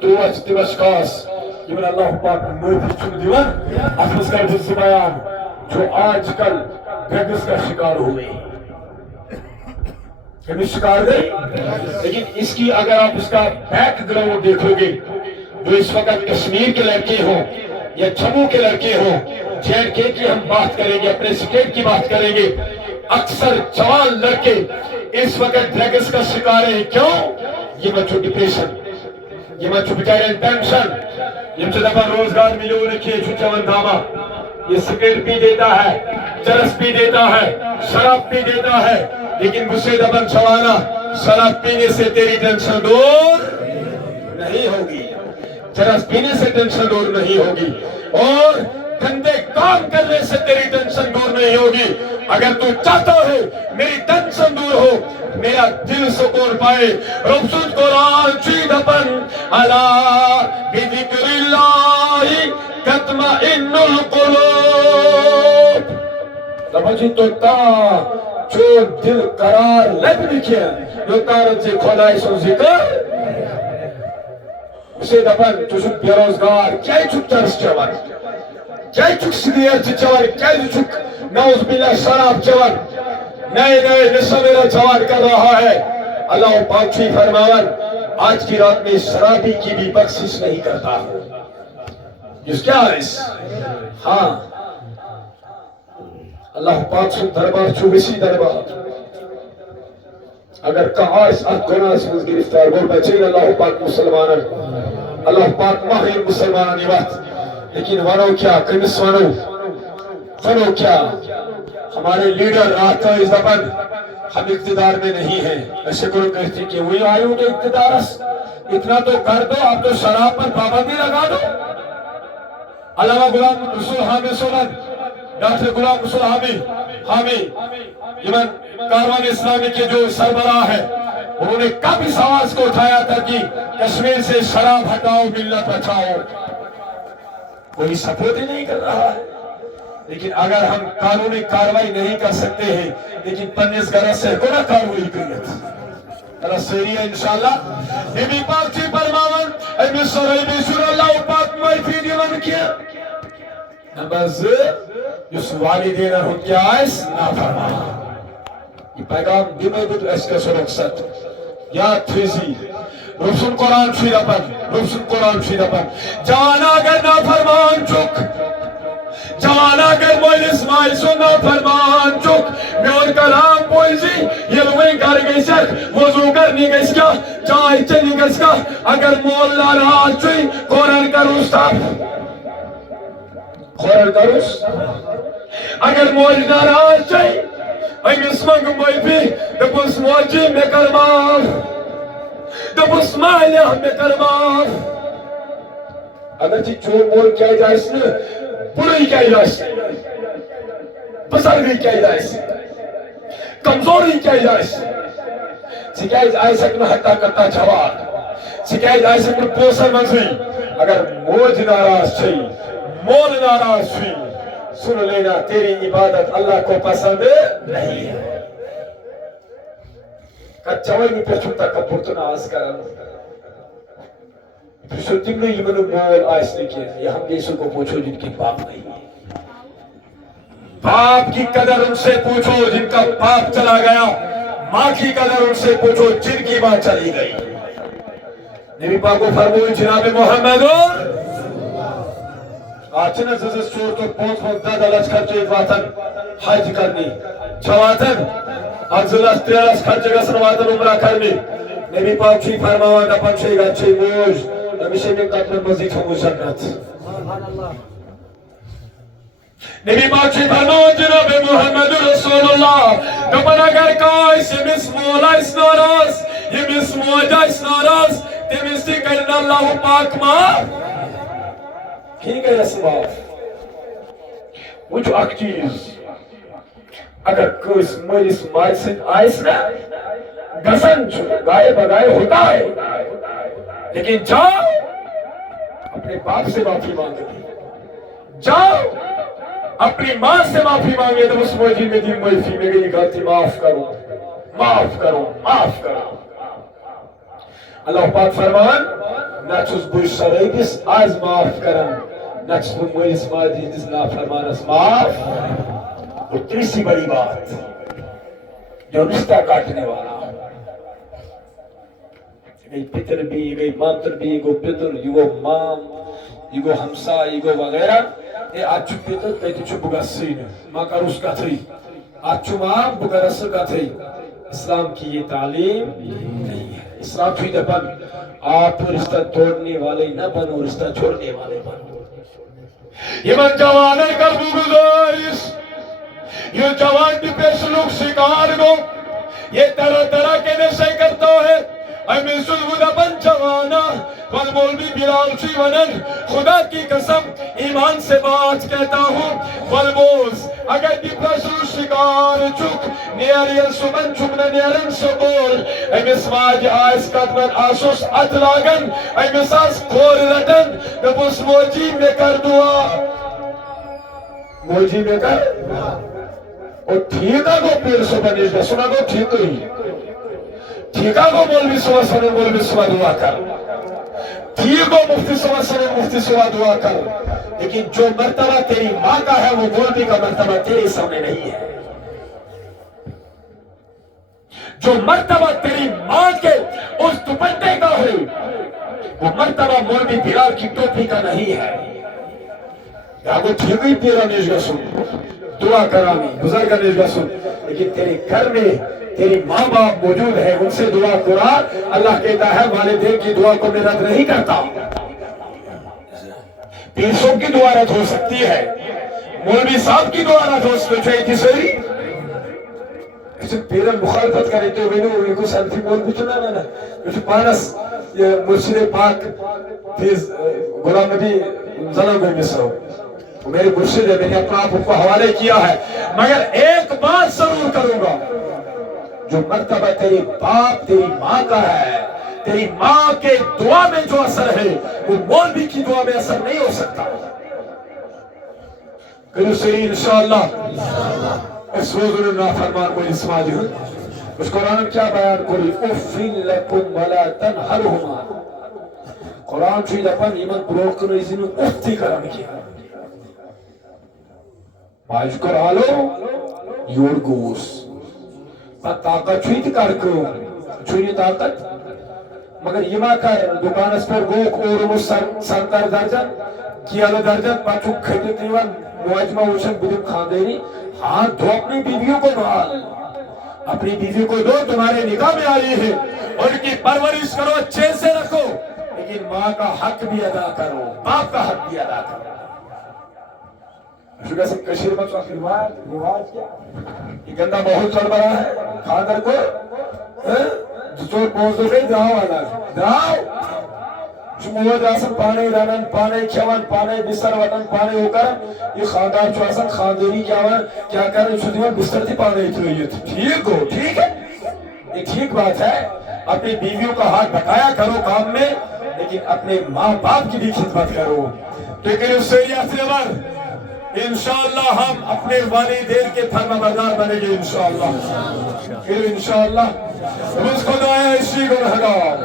تو اچھتی بشکاس یہ اللہ پاک موتی چھوڑ دیوان افس کر جس بیان جو آج کل ڈرگس کا شکار ہوئے کبھی شکار گئی لیکن اس کی اگر آپ اس کا بیک گراؤنڈ دیکھو گے جو اس وقت کشمیر کے لڑکے ہوں یا جموں کے لڑکے ہوں JNK کی ہم بات کریں گے اپنے سٹیٹ کی بات کریں گے اکثر جوان لڑکے اس وقت ڈرگس کا شکار ہیں کیوں یہ بچوں ڈپریشن یہ بچوں بیچارے ٹینشن یہ دفعہ روزگار ملو رکھے چون داما یہ سگریٹ پی دیتا ہے چرس پی دیتا ہے شراب پی دیتا ہے لیکن غصے دبن چھوانا شراب پینے سے تیری ٹینشن دور نہیں ہوگی چرس پینے سے ٹینشن دور نہیں ہوگی اور گندے کام کرنے سے تیری ٹینشن دور نہیں ہوگی اگر تو چاہتا ہے میری ٹینشن دور ہو میرا دل سکون پائے رب قرآن چید اپن علا بذکر اللہ تطمئن القلوب سمجھی تو تا جو دل قرار لب لکھیں جو تارت سے خدای سو ذکر اسے دپن تو چھک بیروزگار کیا چھک چرس چوان کیا چھک سگریٹ چوان کیا چھک نعوذ باللہ شراب چوان نئے نئے نشہ میرا چوان کر رہا ہے اللہ پاک چی فرماون آج کی رات میں شرابی کی بھی بخشش نہیں کرتا جس کیا ہے اس ہاں اللہ پاک سے دربار چھو بسی دربار اگر کہا اس ات گناہ سے گرفتار گول بچین اللہ پاک مسلمان اللہ پاک ماہر مسلمان نیوات لیکن ونو کیا کمس ونو کیا ہمارے لیڈر رات کا اس دفن ہم اقتدار میں نہیں ہیں ایسے کرو کہتی کہ وہی آئیوں کے اقتدار اتنا تو کر دو آپ تو شراب پر پابندی لگا دو علامہ غلام رسول حامی سولن ڈاکٹر غلام رسول حامی ایمن کاروان اسلامی کے جو سربراہ ہے انہوں نے کب اس آواز کو اٹھایا تھا کہ کشمیر سے شراب ہٹاؤ ملت بچاؤ کوئی سپورٹ ہی نہیں کر رہا ہے لیکن اگر ہم قانونی کاروائی نہیں کر سکتے ہیں لیکن پنیس گرہ سے کونا کاروائی کریت اللہ سیری ہے انشاءاللہ بی بی پاک چی فرماون اے مصر اے بیشور اللہ پاک مائفی دیون کیا نمبر جس والدین ہوں کیا آئیس نافرمان یہ پیغام دیمے بھی تو اس کے سرکست یاد تھیزی رسول قرآن شید اپن جوانا اگر نافرمان چک جوانا اگر مول اسماعیل سو نافرمان چک میں ان کلام پوئیزی یہ لوگیں کر گئی سک وضو کرنی گئی سکا چاہی چلی گئی سکا اگر مول ناراض چوئی قرآن کروس تھا قرآن کروس اگر مول ناراض چوئی اگر اسمانگ موئی بھی دپوس موجی میں کرماف دپوس مالیہ میں کرماف اگر چی چور مول کیا جائے اس نے پوری کیا جائے بزرگی کیا جائے کمزوری کیا جائے سکیج آئے سکنا حتی کرتا جواب سکیج آئے سکنا پوسر منزوی اگر موج ناراض چھئی مول ناراض چھئی سن لینا تیری عبادت اللہ کو پسند نہیں ہے کچھوائی میں پر چھوٹا کپورتنا آس کرن پھر شدیم نے یہ منو مول آئیس نے کیا یہ ہم جیسوں کو پوچھو جن کی باپ نہیں باپ کی قدر ان سے پوچھو جن کا باپ چلا گیا ماں کی قدر ان سے پوچھو جن کی ماں چلی گئی نبی پاک کو فرموئی جناب محمد آچنا زز چور تو پونس مدد علش خرچے واتن حج کرنی چواتن ازلاس تیراس خرچے گسن واتن عمرہ کرنی نبی پاک چی فرماوان دپن چی گچے موج ہمیشہ میں قتل مزید ہوں جنت نبی پاک چی فرماوان جناب محمد رسول اللہ دپن اگر کائس یمس مولا اس ناراض یمس موجہ اس ناراض تیمیس تی کرن اللہ پاک معاف ٹھیک ہے اس معاف وچو اک چیز اگر کس مریس مائسن آئیس نا گسن چھو گائے بگائے ہوتا ہے لیکن جاؤ اپنے باپ سے معافی مانگے جاؤ اپنی ماں سے معافی مانگے تو اس موجی میں دی معافی میں گئی غلطی معاف کرو معاف کرو معاف کرو اللہ پاک فرمان نچوس بوش شرائبس آز معاف کرن نچوس مریس مادی جس نا فرمانس معاف اور تیسری بڑی بات جو رشتہ کاٹنے والا یہ پتر بھی یہ مانتر بھی یہ پتر یہ مام یہ ہمسا یہ وغیرہ یہ آج چو پتر پیتی چو بگا سین ماں کا روس کا تھی آج چو مام بگا رس کا تھی اسلام کی یہ تعلیم نہیں ہے اسلام کی دپن آپ رشتہ توڑنے والے نہ بنو رشتہ چھوڑنے والے بنو یہ من جوانے قلبو گزارش یہ جوان کی پیش لوگ شکار گو یہ طرح طرح کے نشے کرتا ہے امی سلو دبن جوانا والمولوی بلال چی ونن خدا کی قسم ایمان سے بات کہتا ہوں والموز اگر دی پسر شکار چک نیارین سمن چکنا نیارن سبور امی سماج آئیس قدمن آسوس اتلاغن امی ساس کھور رٹن دبوس موجی میں کر دعا موجی میں کر اور ٹھیکا کو پیر سبنیش کا سنا کو ٹھیک ہی ٹھیکا کو مولوی سوا سنے مولوی سوا دعا کر ٹھیک کو مفتی سوا سنے مفتی سوا دعا کر لیکن جو مرتبہ تیری ماں کا ہے وہ مولوی کا مرتبہ تیرے سامنے نہیں ہے جو مرتبہ تیری ماں کے اس دوپٹے کا ہے وہ مرتبہ مولوی بلال کی ٹوپی کا نہیں ہے یا وہ ٹھیک ہی تیرا نیش گا سن دعا کرانی بزرگ کا نیش گا سن لیکن تیرے گھر میں تیری ماں باپ موجود ہے ان سے دعا کرا اللہ کہتا ہے والدین کی دعا کو میں رد نہیں کرتا پیرسوں کی دعا رد ہو سکتی ہے مولوی صاحب کی دعا رد ہو سکتی ہے کسی اسے پیرن مخالفت کرتے ہوئے انہوں کو سلفی مولوی چنا نا اسے پانس مرشد پاک تیز غلام نبی ظلم میں مصرو میرے مرشد ہے میں نے اپنا آپ کو حوالے کیا ہے مگر ایک بات ضرور کروں گا جو مرتبہ تیری باپ تیری ماں کا ہے تیری ماں کے دعا میں جو اثر ہے وہ مولوی کی دعا میں اثر نہیں ہو سکتا کہ اسے انشاءاللہ اس وزر نافرمان کو اسماعیلی ہوں اس قرآن کیا بیان کری افین لکم ولا تنہرہما قرآن چوئی لپن ایمان بروک کرو اسی نے افتی کرنے کیا باج کر آلو یور گوس طاقت چھوئی کرکو چھوئی طاقت مگر یہ ماں کر دکان اس پر گوک اور سنتر درجن کیالو درجن پاچو کھٹی دیوان مواجمہ اوشن بدم خاندینی ہاں دو اپنی بیویوں کو بحال اپنی بیویوں کو دو تمہارے نکاح میں آئی ہے ان کی پرورش کرو اچھے سے رکھو لیکن ماں کا حق بھی ادا کرو باپ کا حق بھی ادا کرو شکر سے کشیر میں تو رواج کیا یہ گندہ بہت چل رہا ہے خاندر کو چور پہنچ دو گئی دعاو والا دعاو شموہ جاسن پانے رانن پانے کھیوان پانے بستر وطن پانے ہو کر یہ خاندار چواسن خاندری کیا کر ان شدیوان بستر تھی پانے اتنی ٹھیک ہو ٹھیک ہے یہ ٹھیک بات ہے اپنی بیویوں کا حق بتایا کرو کام میں لیکن اپنے ماں باپ کی بھی خدمت کرو لیکن اس سے یہ اصلی انشاءاللہ ہم اپنے والدین کے فرما بردار بنے گے انشاءاللہ پھر انشاءاللہ اس کو دعایا اسی گناہگار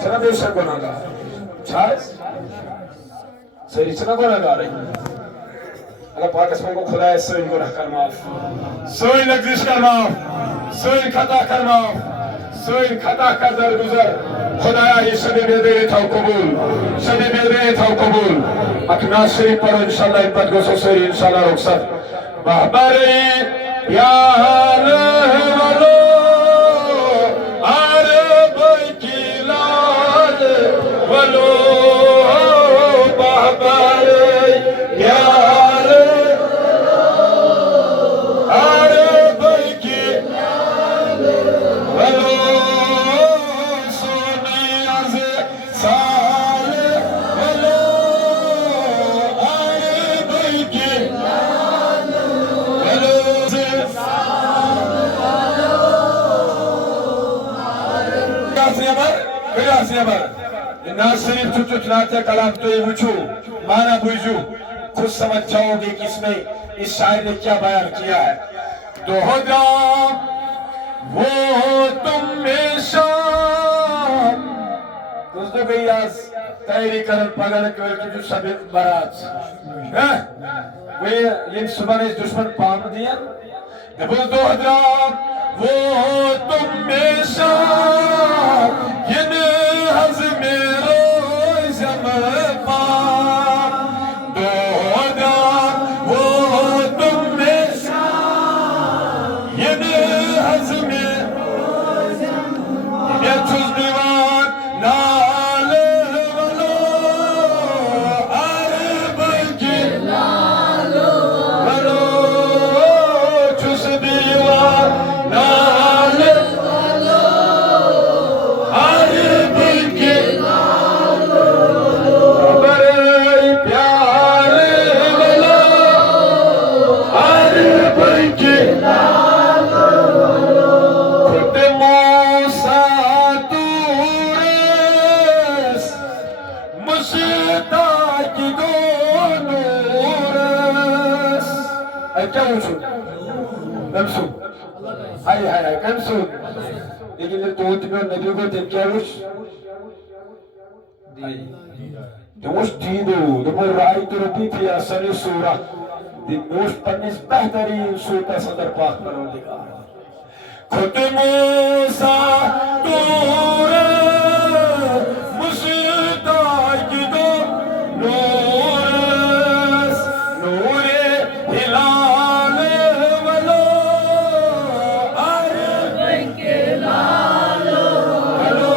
چنا بے شک گناہگار چھائز سری چنا گناہگار ہے اللہ پاک اس کو خدا ہے سوئی گناہ کر معاف سوئی لگزش کر معاف سوئی خطا کر معاف سوين خطا كذر گزر خدایا یہ شب بیدے تھا قبول شب بیدے تھا قبول اکنا شریف پڑھو انشاءاللہ ان پت گوسو سوری انشاءاللہ رخصت بہبری پیار ولو عرب کی لال ولو بہبری پیار عرب کی ولو ناز شریف چھوٹ ناتے کلام تو یہ وچھو مانا بوجھو خود سمجھ جاؤ گے کہ اس میں اس شاعر نے کیا بیان کیا ہے دوہدرا وہ تم میں شام دوستو گئی آز تیری کرن پگن کوئی جو سب برات وہ یہ صبح نے اس دشمن پام دیا دوہدرا وہ تم میں شام ین حضم روز پام دوہدرا وہ تم میں شام ین حضم روز یہ چھز دیوان نال ولو عرب کی لال ولو چھز دیوان نال ولو عرب کی لال بڑے پیار ولو عرب کی لال خود موسیٰ تورس مشتاق دو نورس کیا ہوچو نمسو ہائی ہائی ہائی کمسو لیکن یہ تو تمہیں نبی کو تم کیا ہوش دوش دیدو دمو رائی تو ربی تھی اصلی سورہ دوش پنیس بہترین سورہ صدر پاک پر ہونے کا خود موسیٰ تورس مشتاق دو نورس نور ہلال ولو عرب کے لال ولو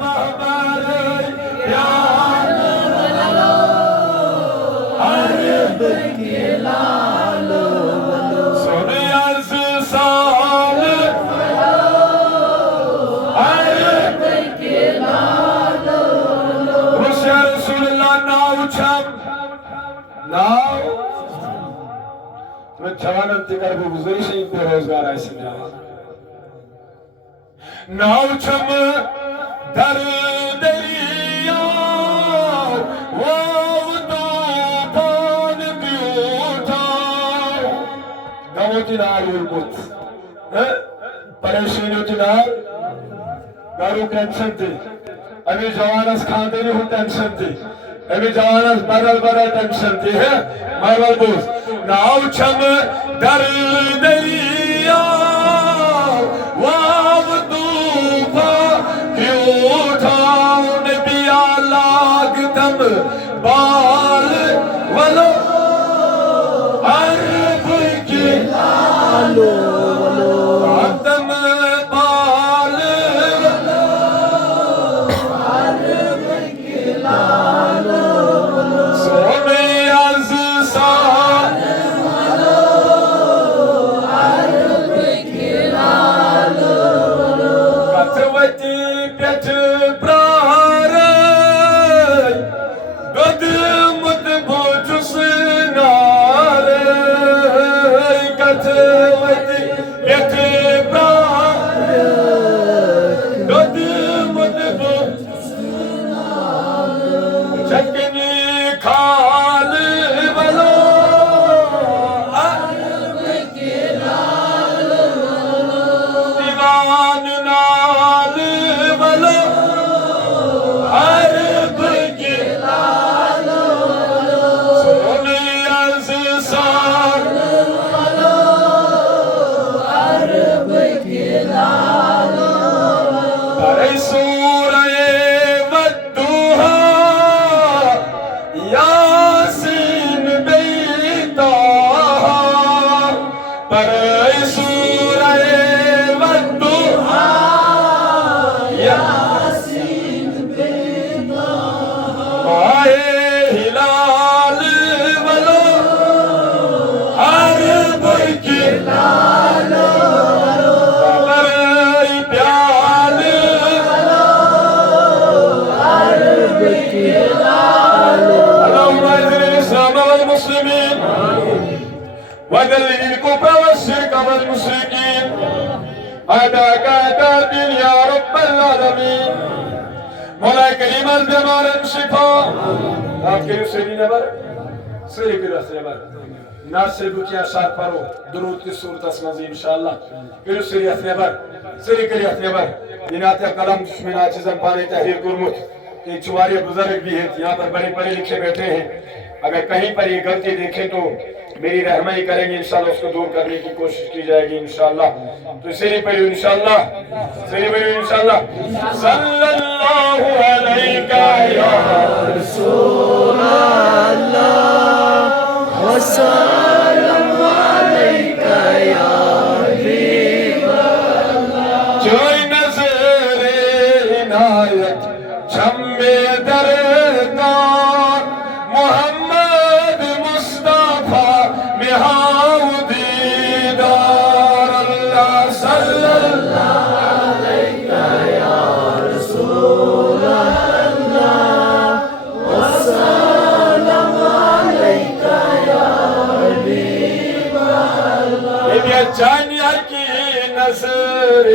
بہبر پیار ولو عرب کے لال سونے عرض سال عرب کے لال روشی رسول اللہ ناو چھم ناو تمہیں جوانم تکر بھی گزری شہید پہ روزگار آئی سمجھا ناو چھم در دریا واو توفان بیوٹا گاوتی نال علمت پریشینیوتی نال گارو ٹینشن تھی ابھی جوانس کھاندے نہیں ہوں ٹینشن تھی ابھی جوانس بدل بدل ٹینشن تھی مارول دوست ناو چھم در دریا واو توفان بیوٹا نبی آلاگ دم بال ولو عرب کی لال دم بال ولو عرب کی لال سونے عز سال ولو عرب کی لال کتوتی پیٹ برار قدمت بوچس نار کتوتی سورہ والضحیٰ یاسین بیدا ماہ ہلال ولو ہر برکی لالو قمر پیال عرب کی لالو اللهم اعز الاسلام والمسلمين وذل الكفر والشرك والمشركين اعداءك اعداء الدين يا رب العالمين مولا کریم الجمال الشفاء آپ کے سری نبر سری کی رسل نبر ناصر بکیا شاد پرو درود کی صورت اسمازی انشاءاللہ پھر سری نبر سری کری نبر جنات قلم دشمن آچیزم پانے تحریر کرمت ایک چواری بزرگ بھی ہیں یہاں پر بڑے پڑھے لکھے بیٹھے ہیں اگر کہیں پر یہ غلطی دیکھیں تو میری رحمائی کریں گے انشاءاللہ اس کو دور کرنے کی کوشش کی جائے گی انشاءاللہ تو اسی لیے پڑھیں انشاءاللہ صلی اللہ علیہ یا رسول اللہ وسلم علیک یا حبیب اللہ جوئی نظر عنایت چھمے دردار محمد مصطفیٰ مہاو دیدار اللہ صلی اللہ علیک یا رسول اللہ وسلم علیک یا حبیب اللہ یہ جانیا کی نظر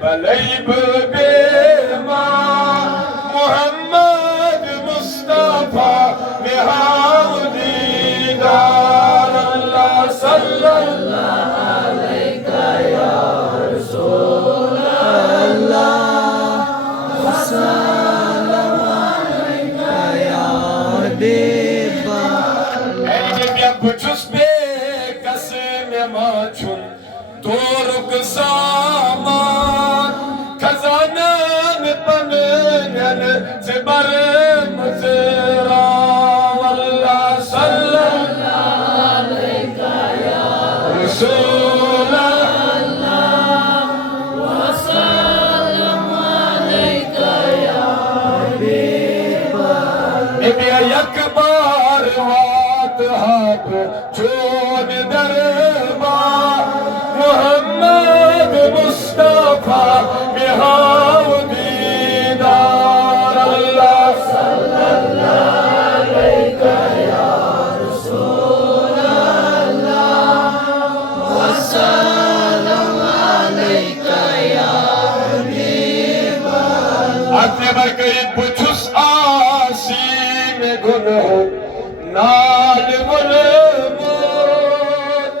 بلیب بیمان محمد مصطفیٰ مہاو دیدار اللہ صلی اللہ علیک یا رسول اللہ وسلم علیک یا حبیب Elimde buçuz be kasime maçun Doruk zaman Kazanan panınen Zibarım zira Allah sallallahu علیک یا Resulallah وسلم علیک یا حبیب Ebi yakbar vat hap Çun derbar Muhammed Mustafa Mihav didar Allah علیک یا رسول اللہ وسلم علیک یا حبیب Akle bakayım buçuz asim günah Nal mulmut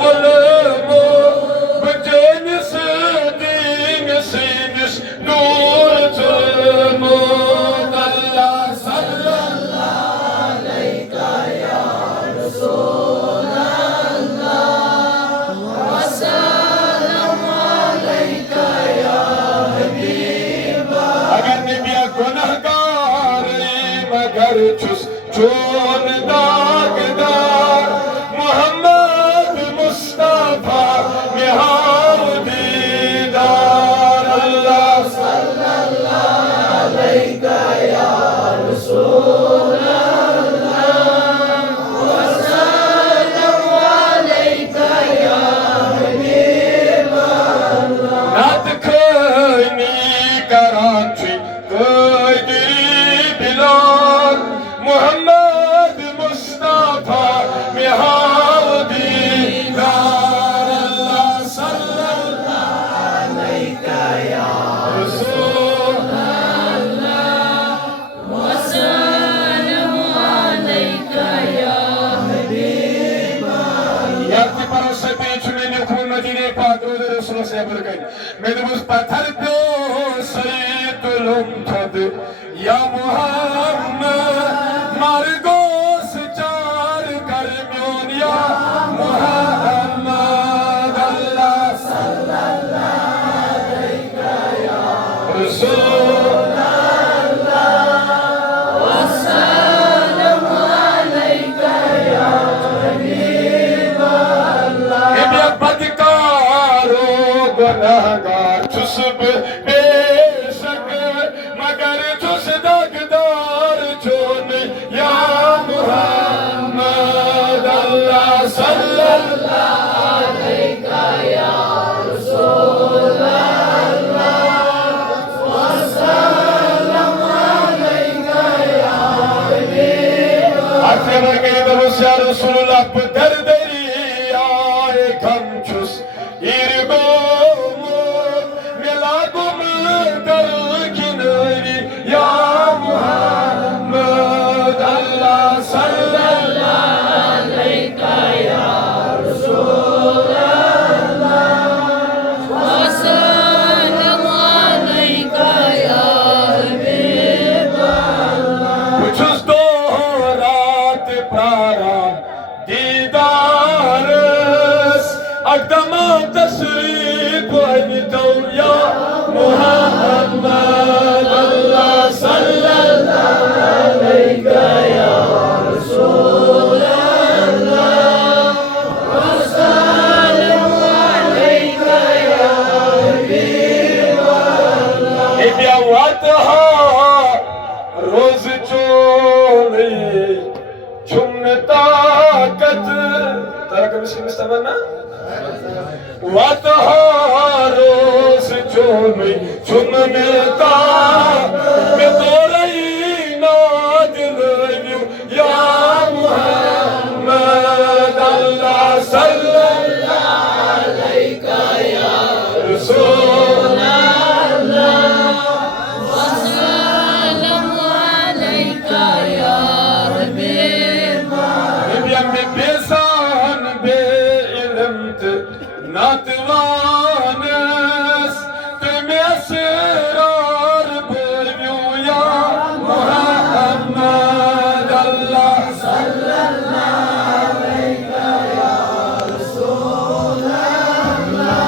mulmut Bıceniz dinisiz dur zulmut Allah sallallahu علیک یا رسول اللہ وسلم علیک یا حبیب اگر نبیا گناہگار مگر چھس چون داغدار محمد مصطفیٰ مہاو دیدار اللہ صلی اللہ علیک یا رسول اللہ وسلم علیک یا حبیب اللہ نات کھنی کراچی قیدری بلال محمد مصطفیٰ مہاو دیدار اللہ صلی اللہ علیک یا رسول وسلم علیک یا حبیب Yakti parası içmeni hükümetine patron Resulü sebirken. Medibus pathar pyo sayyidulum tadı. Ya Muhammed margos çar karmyon ya Muhammed Allah sallallahu aleyhi ya رسول والسلام عليك يا حبيب الله بے بدکارو گناہگار چھس بے شک مگر چھس داغدار چون یا محمد اللہ صلی اللہ عليك يا رسول الله والسلام عليك يا حبيب آخر کے درس یا رسول اللہ پدر دری آئے کم چھس ایرگو ملا گم در کنری یا محمد اللہ صلی اللہ عليك يا رسول الله والسلام عليك يا حبيب الله چھس دو رات پارا دیدارس اقدام تشریف تو یا محمد اللہ صلی اللہ عليك يا رسول الله والسلام عليك يا حبيب الله ابیا واتہا روز چولی چھن طاقت ترک مسلم استمنا واتہا روز چولی چھن طاقت میں تو رئی نادل یوں یا محمد اللہ صلی اللہ عليك يا رسول والسلام عليك يا حبيب بیا میں بیزان بے علمت ناتوانس تمہیں اسرار بریو یا محمد اللہ صلی اللہ عليك يا رسول الله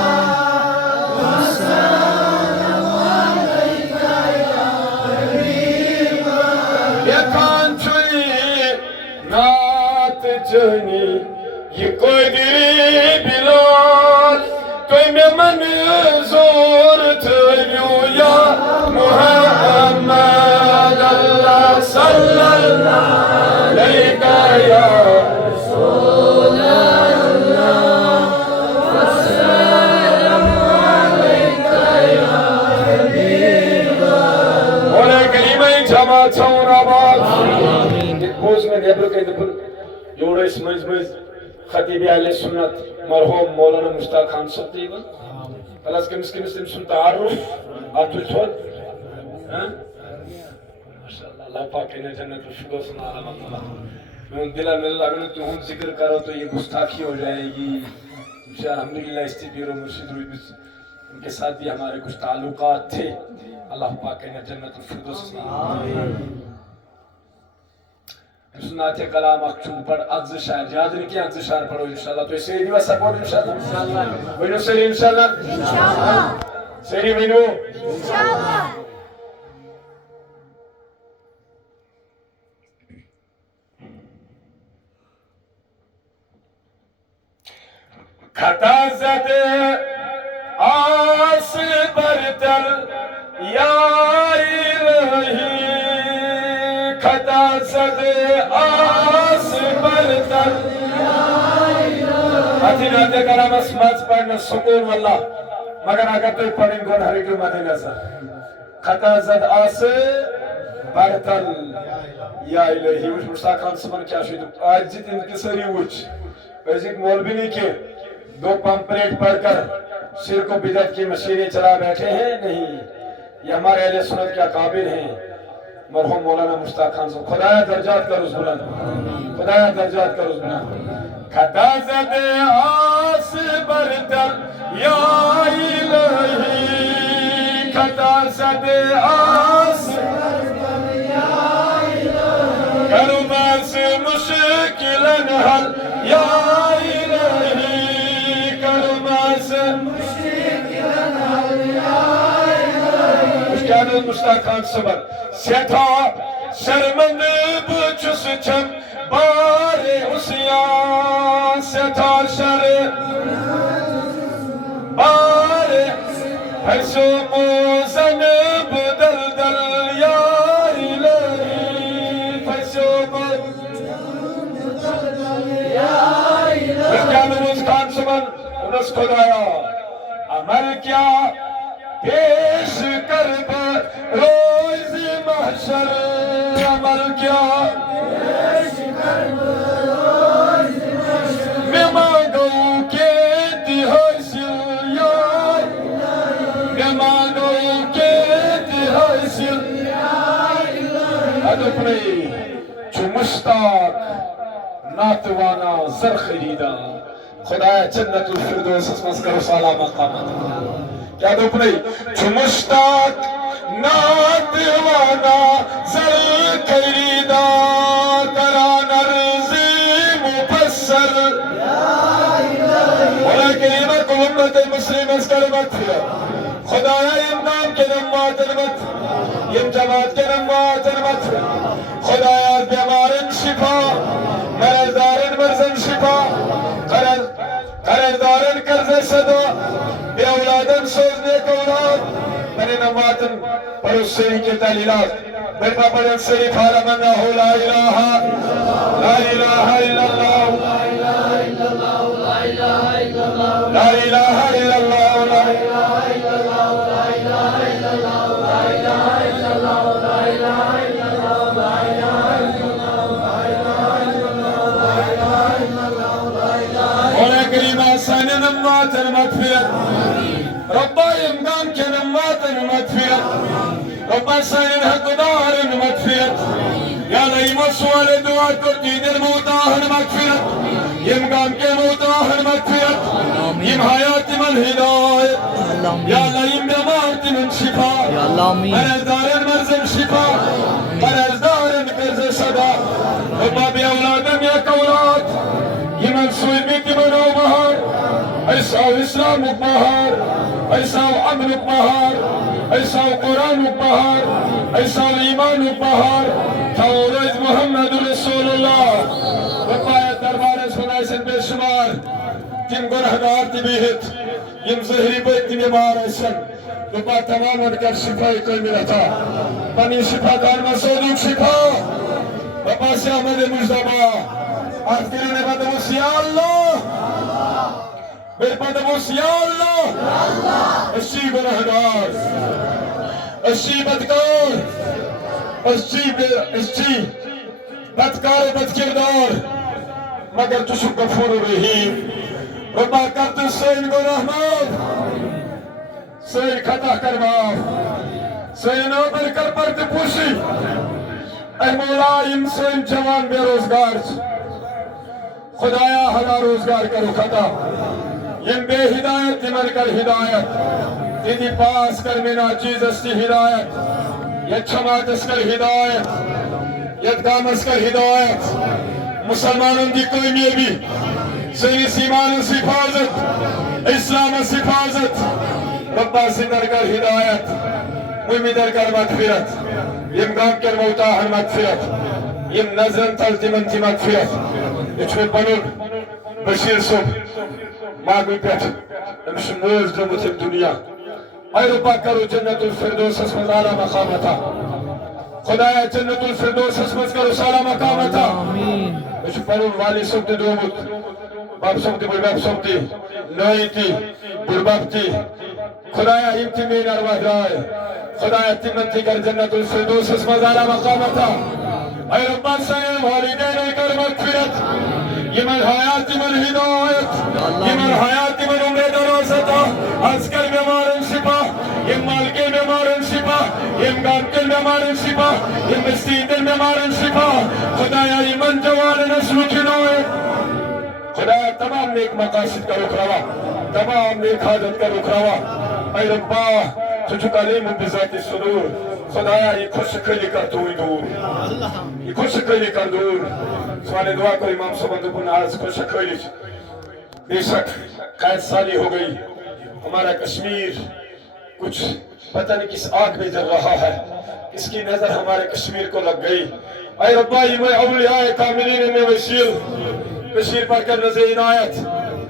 والسلام عليك يا حبيب یہ کانچوئی نات جنی یہ کوئی دری بلال کوئی میں منظور تھیو یا محمد اللہ صلی اللہ علیہ یا رسول الله والسلام عليك يا حبيب مولا کریمہ جماعت سون آباد بوز میں نیبر کے دبر جوڑے اس مجمز خطیب اہل سنت مرحوم مولانا مشتاق خان صدیق پلس کمس تم تعارف عبد الفضل ماشاءاللہ اللہ پاک نے جنت الفردوس نعلم اللہ میں ان دلہ میں اگر تو ہم ذکر کرو تو یہ گستاخی ہو جائے گی الحمدللہ استبیر و مرشد روی ان کے ساتھ بھی ہمارے کچھ تعلقات تھے اللہ پاک نے جنت الفردوس نعلم سنات کلام اکچون پڑھ عقض شاعر یاد نہیں کیا عقض شاعر پڑھو انشاءاللہ تو اسے دیوا سپورٹ انشاءاللہ وینو سری انشاءاللہ سری وینو انشاءاللہ خطا زد آس برتر یا الہی خطا زد آس برتر مدینہ دے کرام اسماز پڑھنا سکون واللہ مگر اگر تو پڑھیں گون ہری کیوں مدینہ سا خطا زد آس برتر یا الہی وش مشتاق خان سمن کیا شوید آج جت انکسری وچ ویسے ایک مولوی نہیں کہ دو پمپلیٹ پڑھ کر شرک و بدعت کی مشینیں چلا بیٹھے ہیں نہیں یہ ہمارے اہل سنت کیا قابل ہیں مرحوم مولانا مشتاق خان صاحب خدایا درجات کا روز بلند خدایا درجات کا روز بلند خطا زد آس برتر یا الہی خطا زد آس برتر یا الہی کرما سے مشکل حل یا الہی کرما سے مشکل حل یا الہی جانو مشتاقان صبر سیٹھا شرمند بچس چھم بارے اسیان سیٹھا بارے حیثو موزن بدل دل یا الہی حیثو جانو خان صبر انس خدایا عمل کیا پیش کرب روز محشر عمل کیا پیش کرب روز محشر میں مانگو کے دی حاصل یا میں مانگو کے دی حاصل ادپنی چو مشتاق ناتوانا زر خریدا خدایا جنت الفردوس اسمس کرو سالا مقامت کیا دوپنی چو مشتاق ناتوانا زر خریدا کران ارض مفسر ولا کریمہ کو امت مسلم اس کلمت خدایا امام کے نمات المت یم جماعت کے نمات المت خدایا بیمارن شفا مرزدارن مرزن شفا قرضدارن قرض صدا بے اولادن سوزنے کا اولاد میں نماتن پر اس سری کے دلیلات میں پاپڑن سری فارم انہو لا الہ الا اللہ لا الہ الا اللہ لا الہ الا اللہ لا الہ الا اللہ لا الہ الا اللہ لا الہ الا اللہ لا الہ الا اللہ لا الہ الا اللہ لا الہ الا كريمة سنة نمات المغفرة ربا يمقام كنمات المغفرة ربا سنة حقدار المغفرة يا لئي مسوال دعا ترديد الموتاه المغفرة يمقام كموتاه المغفرة يم حياة من هداية يا لئي ممارت من شفاء مرزدار المرزم شفاء مرزدار المرزم صدا ربا بأولادم يا كولاد يمن سوي بيت منو بهار ايساو اسلامك بهار ايساو عملك بهار ايساو قرآنك بهار ايساو ايمانك بهار تورز محمد رسول الله وقاية دربار اسمنا اسم بشمار تم گناهگار تبيهت يم زهري بيت تم يمار اسم وقا تماما كر شفاء كل ملتا بني شفاء دار مسودك شفاء وقا سيامد مجدبا آخرین بدموس یا اللہ میرے بدموس یا اللہ اشی گناہگار اشی بدکار اشی بدکار و بدکردار مگر تو شو غفور و رحیم ربا کرد سین گناہ معاف سین خطا کر معاف سین عمر کر پرد پوشی اے مولا یم سین جوان بے روزگار خدایا ہلا روزگار کرو خطا یم بے ہدایت تمن کر ہدایت تیدی پاس کر منا چیز استی ہدایت ید چھمات اس کر ہدایت ید کام اس کر ہدایت مسلمانوں دی کوئی میں بھی سینی سیمان اس حفاظت اسلام اس حفاظت ربا سے در کر ہدایت مہمی در کر مغفرت یم گام کر موتا ہر مغفرت یم نظرن تلتمن تی مغفرت اچھوے پنن بشیر صبح ماغوی پیٹھ امش موز دمت دنیا اے ربا کرو جنت الفردوس اسمز آلہ مقامتا خدایا جنت الفردوس اسمز کرو سالہ مقامتا اچھ پنن والی صبح دومت باپ صبح بلباب صبح نوئی تی بلباب تی خدایا امتمین ارواح رائے خدایا تمنتی کر جنت الفردوس اسمز آلہ مقامتا اے ربا سنیم والدین کر مغفرت یمن حیات من ہدایت یمن حیات من عمر درازتا عسکر بیمارن شفا یم مالکے بیمارن شفا یم گامکل بیمارن شفا یم مستیدن بیمارن شفا خدایا یمن جوان نسل کنوئے خدایا تمام نیک مقاصد کا رکھروا تمام نیک حاجت کا رکھروا اے ربا تجھو علیم بذات الصدور خدایا یہ خوش کلی کر دوئی دور یہ خوش کلی کر دور سوانے دعا کو امام صبح دبن آج خوش کلی بے شک قید سالی ہو گئی ہمارا کشمیر کچھ پتہ نہیں کس آگ میں جل رہا ہے، اس کی نظر ہمارے کشمیر کو لگ گئی۔ اے ربا میں اولیاء کاملین میں وسیل کشمیر پر کر نظر عنایت،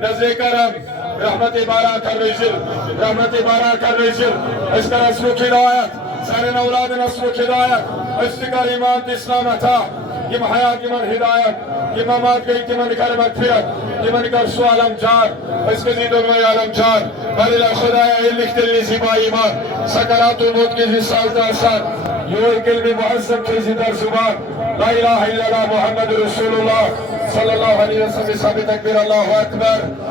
نظر کرم، رحمت بارہ کر رجل، رحمت بارہ کر رجل، اس کا نسل و ہدایت، سارے اولاد نسل و ہدایت، استقار ایمان اسلام عطا، یم حیات یمن ہدایت، یم ممات گئی تمن کر مغفرت، یمن کر سو عالم جان، اس کے زید و عالم جان، بلیلہ خدایہ لکھ دلی زیبا ایمان، سکرات الموت کی زسال دارسان، یور کلمی معظم کی زدر زبان، لا الہ الا اللہ محمد رسول اللہ صلی اللہ علیہ وسلم، سب تکبیر اللہ اکبر۔